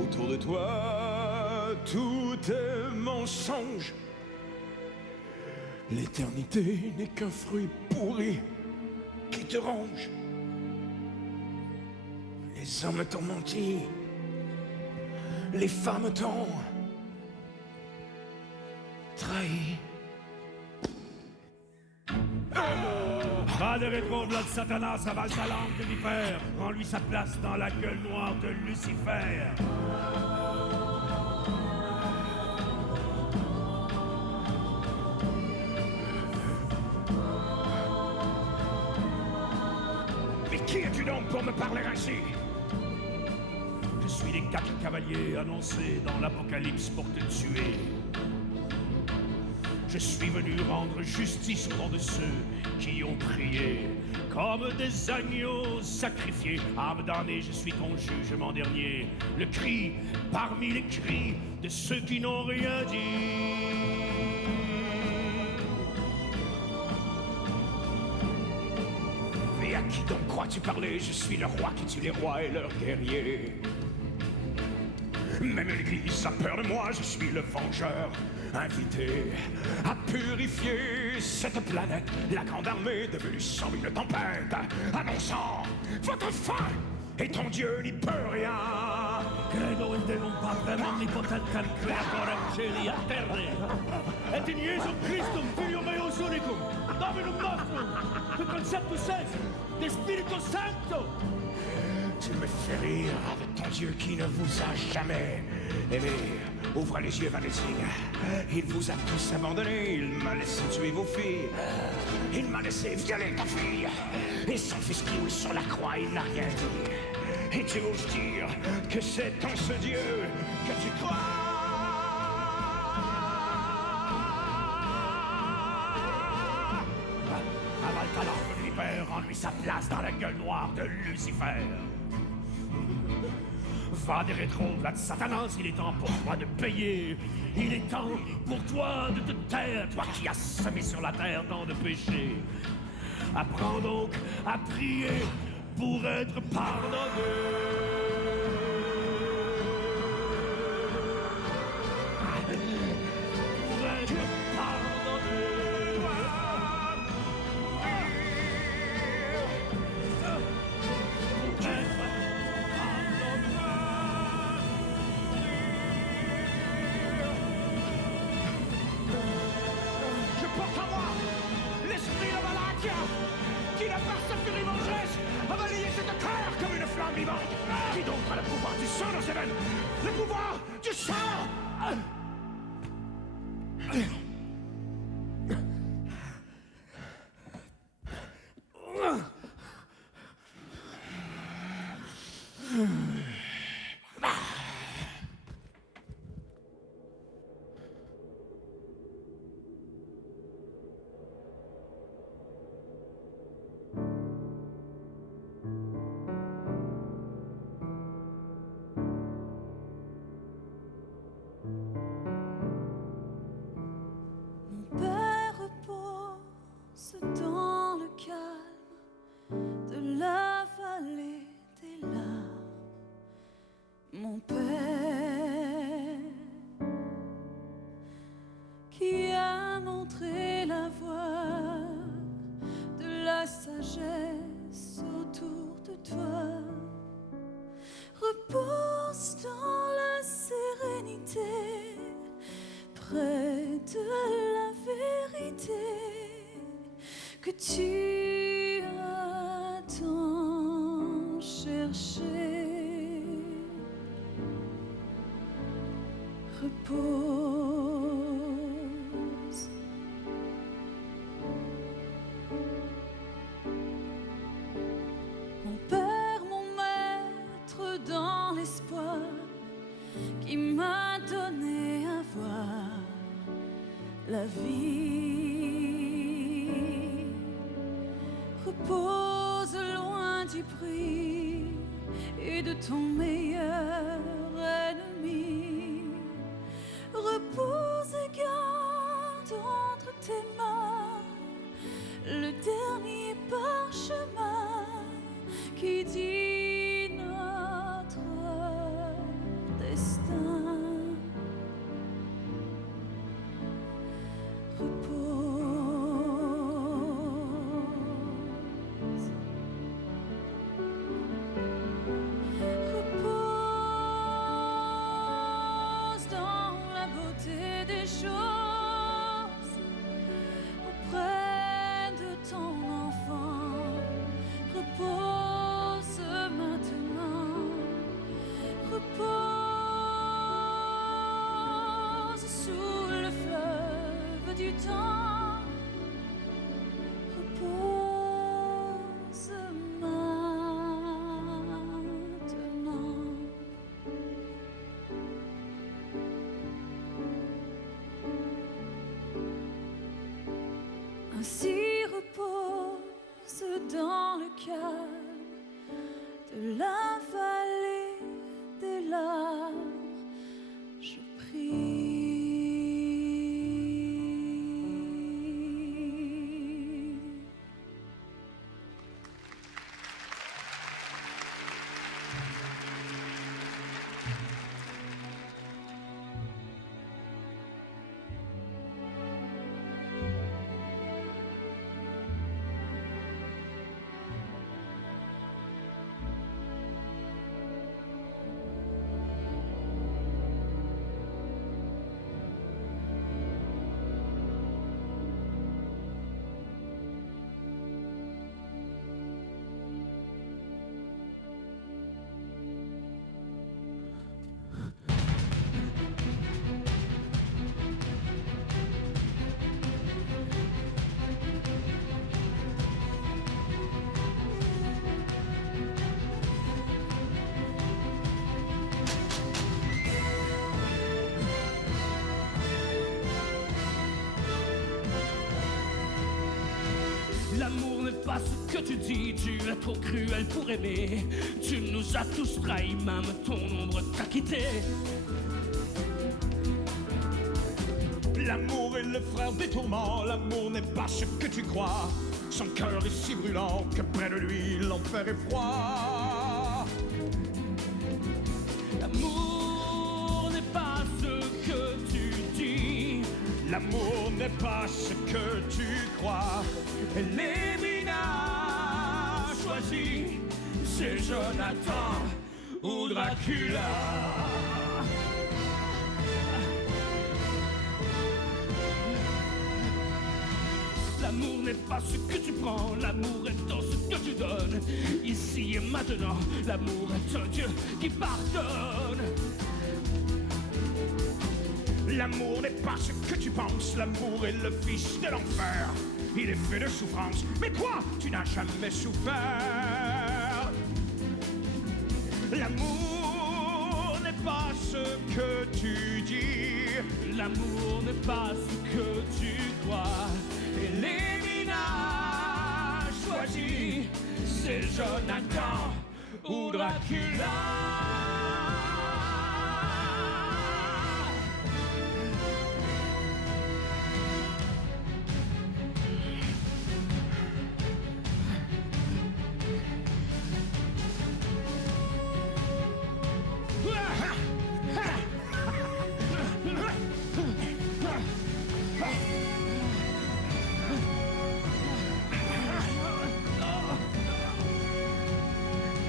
Autour de toi, tout est mensonge. L'éternité n'est qu'un fruit pourri qui te ronge. Les hommes t'ont menti. Les femmes t'ont trahi. Pas de rétro, Vlad Satanas, avale sa langue de vipère. Rends-lui sa place dans la gueule noire de Lucifer. nom pour me parler ainsi. Je suis les 4 cavaliers annoncés dans l'Apocalypse pour te tuer. Je suis venu rendre justice au nom de ceux qui ont prié. Comme des agneaux sacrifiés, âme damnée, je suis ton jugement dernier. Le cri parmi les cris de ceux qui n'ont rien dit. Et à qui donc crois-tu parler? Je suis le roi qui tue les rois et leurs guerriers. Même l'Église a peur de moi, je suis le vengeur, invité à purifier cette planète. La grande armée devenue sang, une tempête, annonçant votre fin, et ton Dieu n'y peut rien. Credo in Deum Patrem omnipotentem creatorem celi et terre, et in Iesum Christum Filium eius unicum, Dominum nostrum, tu conceptus est, de Spiritus Sancto. Tu me fais rire avec ton Dieu qui ne vous a jamais aimé. Ouvre les yeux, Vanessing. Il vous a tous abandonné. Il m'a laissé tuer vos filles. Il m'a laissé violer ta fille. Et son fils coule sur la croix, il n'a rien dit. Et tu oses dire que c'est en ce Dieu que tu crois. Avale ta langue de vipère, rends-lui sa place dans la gueule noire de Lucifer. Va des rétros, là de Satanas, il est temps pour toi de payer. Il est temps pour toi de te taire, toi qui as semé sur la terre tant de péchés. Apprends donc à prier pour être pardonné. Pour être pardonné. Pour être qui n'a par sa furie vengeresse a balayé cette terre comme une flamme vivante. Qui donc a le pouvoir du sang dans ses veines? Le pouvoir du sang! Dans le calme de la vallée des larmes, mon père qui a montré la voie de la sagesse autour de toi, repose dans la sérénité près de la vérité que tu as tant cherché. Repose. Mon Père, mon Maître, dans l'espoir qui m'a donné à voir la vie. Repose loin du prix et de ton meilleur ennemi. Repose et garde entre tes mains le dernier parchemin qui dit notre destin. Auprès de ton enfant, repose Ainsi repose dans le calme de la vallée des larmes, je prie. L'amour n'est pas ce que tu dis, tu es trop cruel pour aimer. Tu nous as tous trahis, même ton ombre t'a quitté. L'amour est le frère des tourments, l'amour n'est pas ce que tu crois. Son cœur est si brûlant que près de lui l'enfer est froid. L'amour n'est pas ce que tu dis, L'amour n'est pas ce que tu crois. et Lévina choisi, c'est Jonathan ou Dracula. L'amour n'est pas ce que tu prends, l'amour est dans ce que tu donnes. Ici et maintenant, l'amour est un Dieu qui pardonne. L'amour n'est pas ce que tu penses, l'amour est le fils de l'enfer. Il est fait de souffrance, mais toi, tu n'as jamais souffert. L'amour n'est pas ce que tu dis, L'amour n'est pas ce que tu crois. Et Lévina choisi, c'est Jonathan ou Dracula.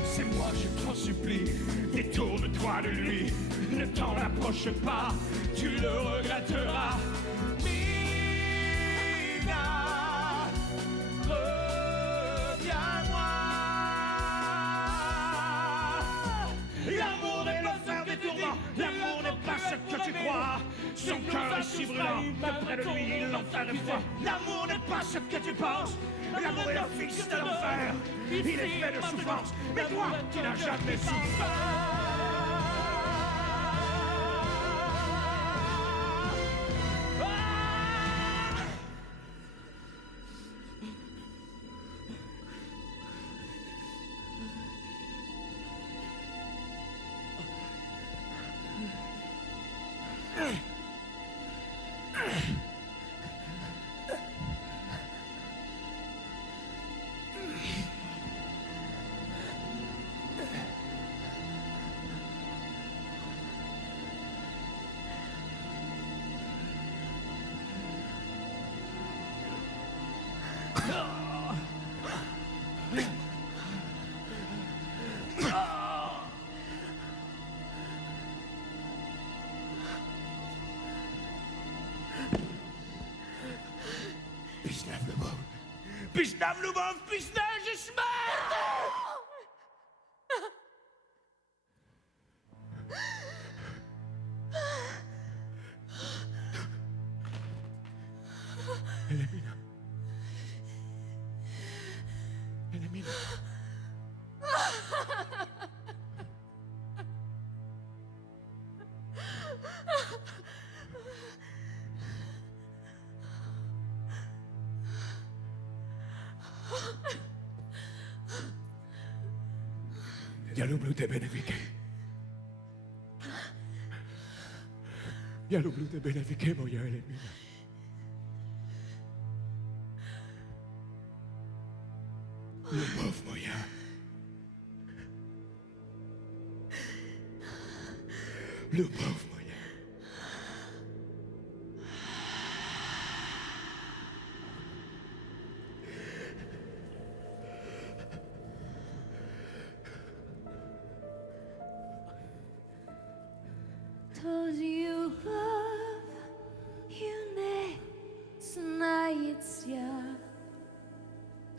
c'est moi, je t'en supplie, détourne-toi de lui, ne t'en approche pas, tu le regretteras. Mina, reviens-moi. L'amour n'est pas faire des tourments, l'amour n'est pas ce que tu crois. Son cœur est si brûlant que près de lui l'enfer est froid. L'amour n'est pas ce que tu penses, l'amour est le fils de l'enfer. Il est fait de souffrance, mais toi, tu n'as jamais souffert. Pisnav Lubov, Pisnaj et Smert! Elimina. Elimina. Diallo blu te benefiche. Diallo blu te benefiche, moja Elimina. Любовь моя. Любовь моя. Told you love you не знається,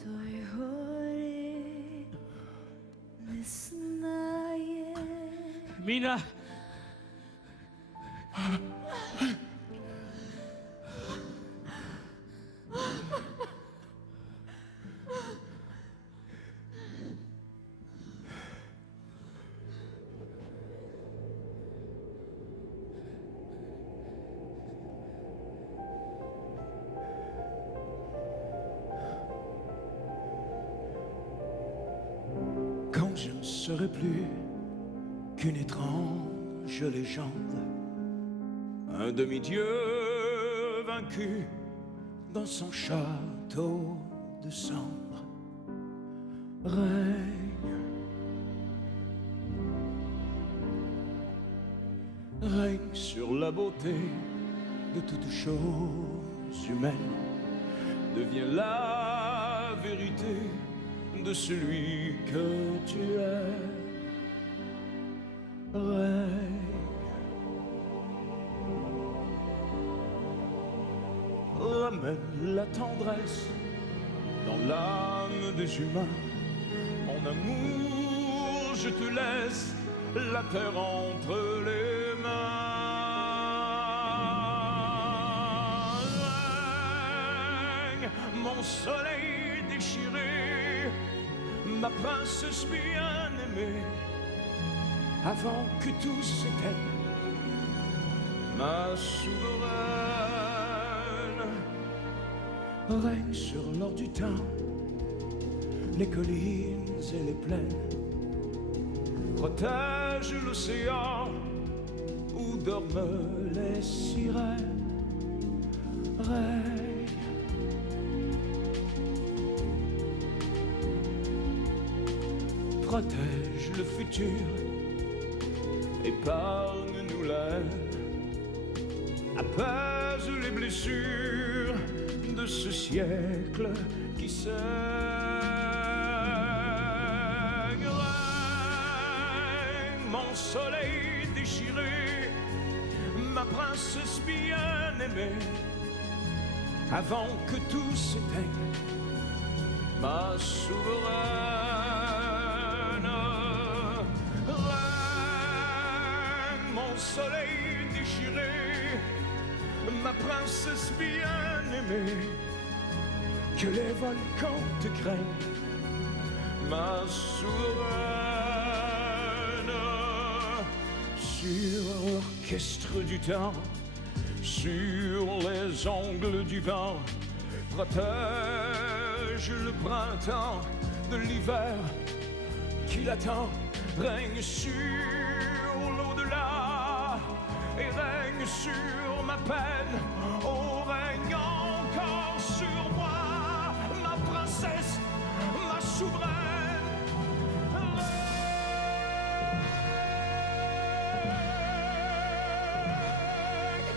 той горе не знає. Mina, Quand je ne serai plus qu'une étrange légende, un demi-dieu vaincu dans son château de cendres règne sur la beauté de toute chose humaine, devient la vérité de celui que tu es. Ramène la tendresse dans l'âme des humains. En amour, je te laisse la terre entre les mains. Règne, mon soleil déchiré, ma princesse bien-aimée, avant que tout s'éteigne, ma souveraine, règne sur l'or du temps, les collines et les plaines, protège l'océan où dorment les sirènes, règne. Protège le futur, épargne-nous la haine, apaise les blessures de ce siècle qui saigne. Règne, mon soleil déchiré, ma princesse bien-aimée, avant que tout s'éteigne, ma souveraine. Soleil déchiré, ma princesse bien-aimée, que les volcans te craignent, ma souveraine. Sur l'orchestre du temps, sur les ongles du vent, protège le printemps de l'hiver qui l'attend, règne sur l'au-delà et règne sur ma peine, oh règne encore sur moi, ma princesse, ma souveraine. Règne.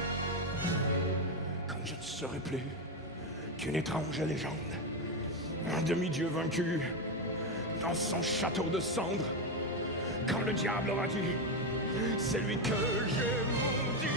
Quand je ne serai plus qu'une étrange légende, un demi-dieu vaincu dans son château de cendres, quand le diable aura dit, c'est lui que j'ai maudit.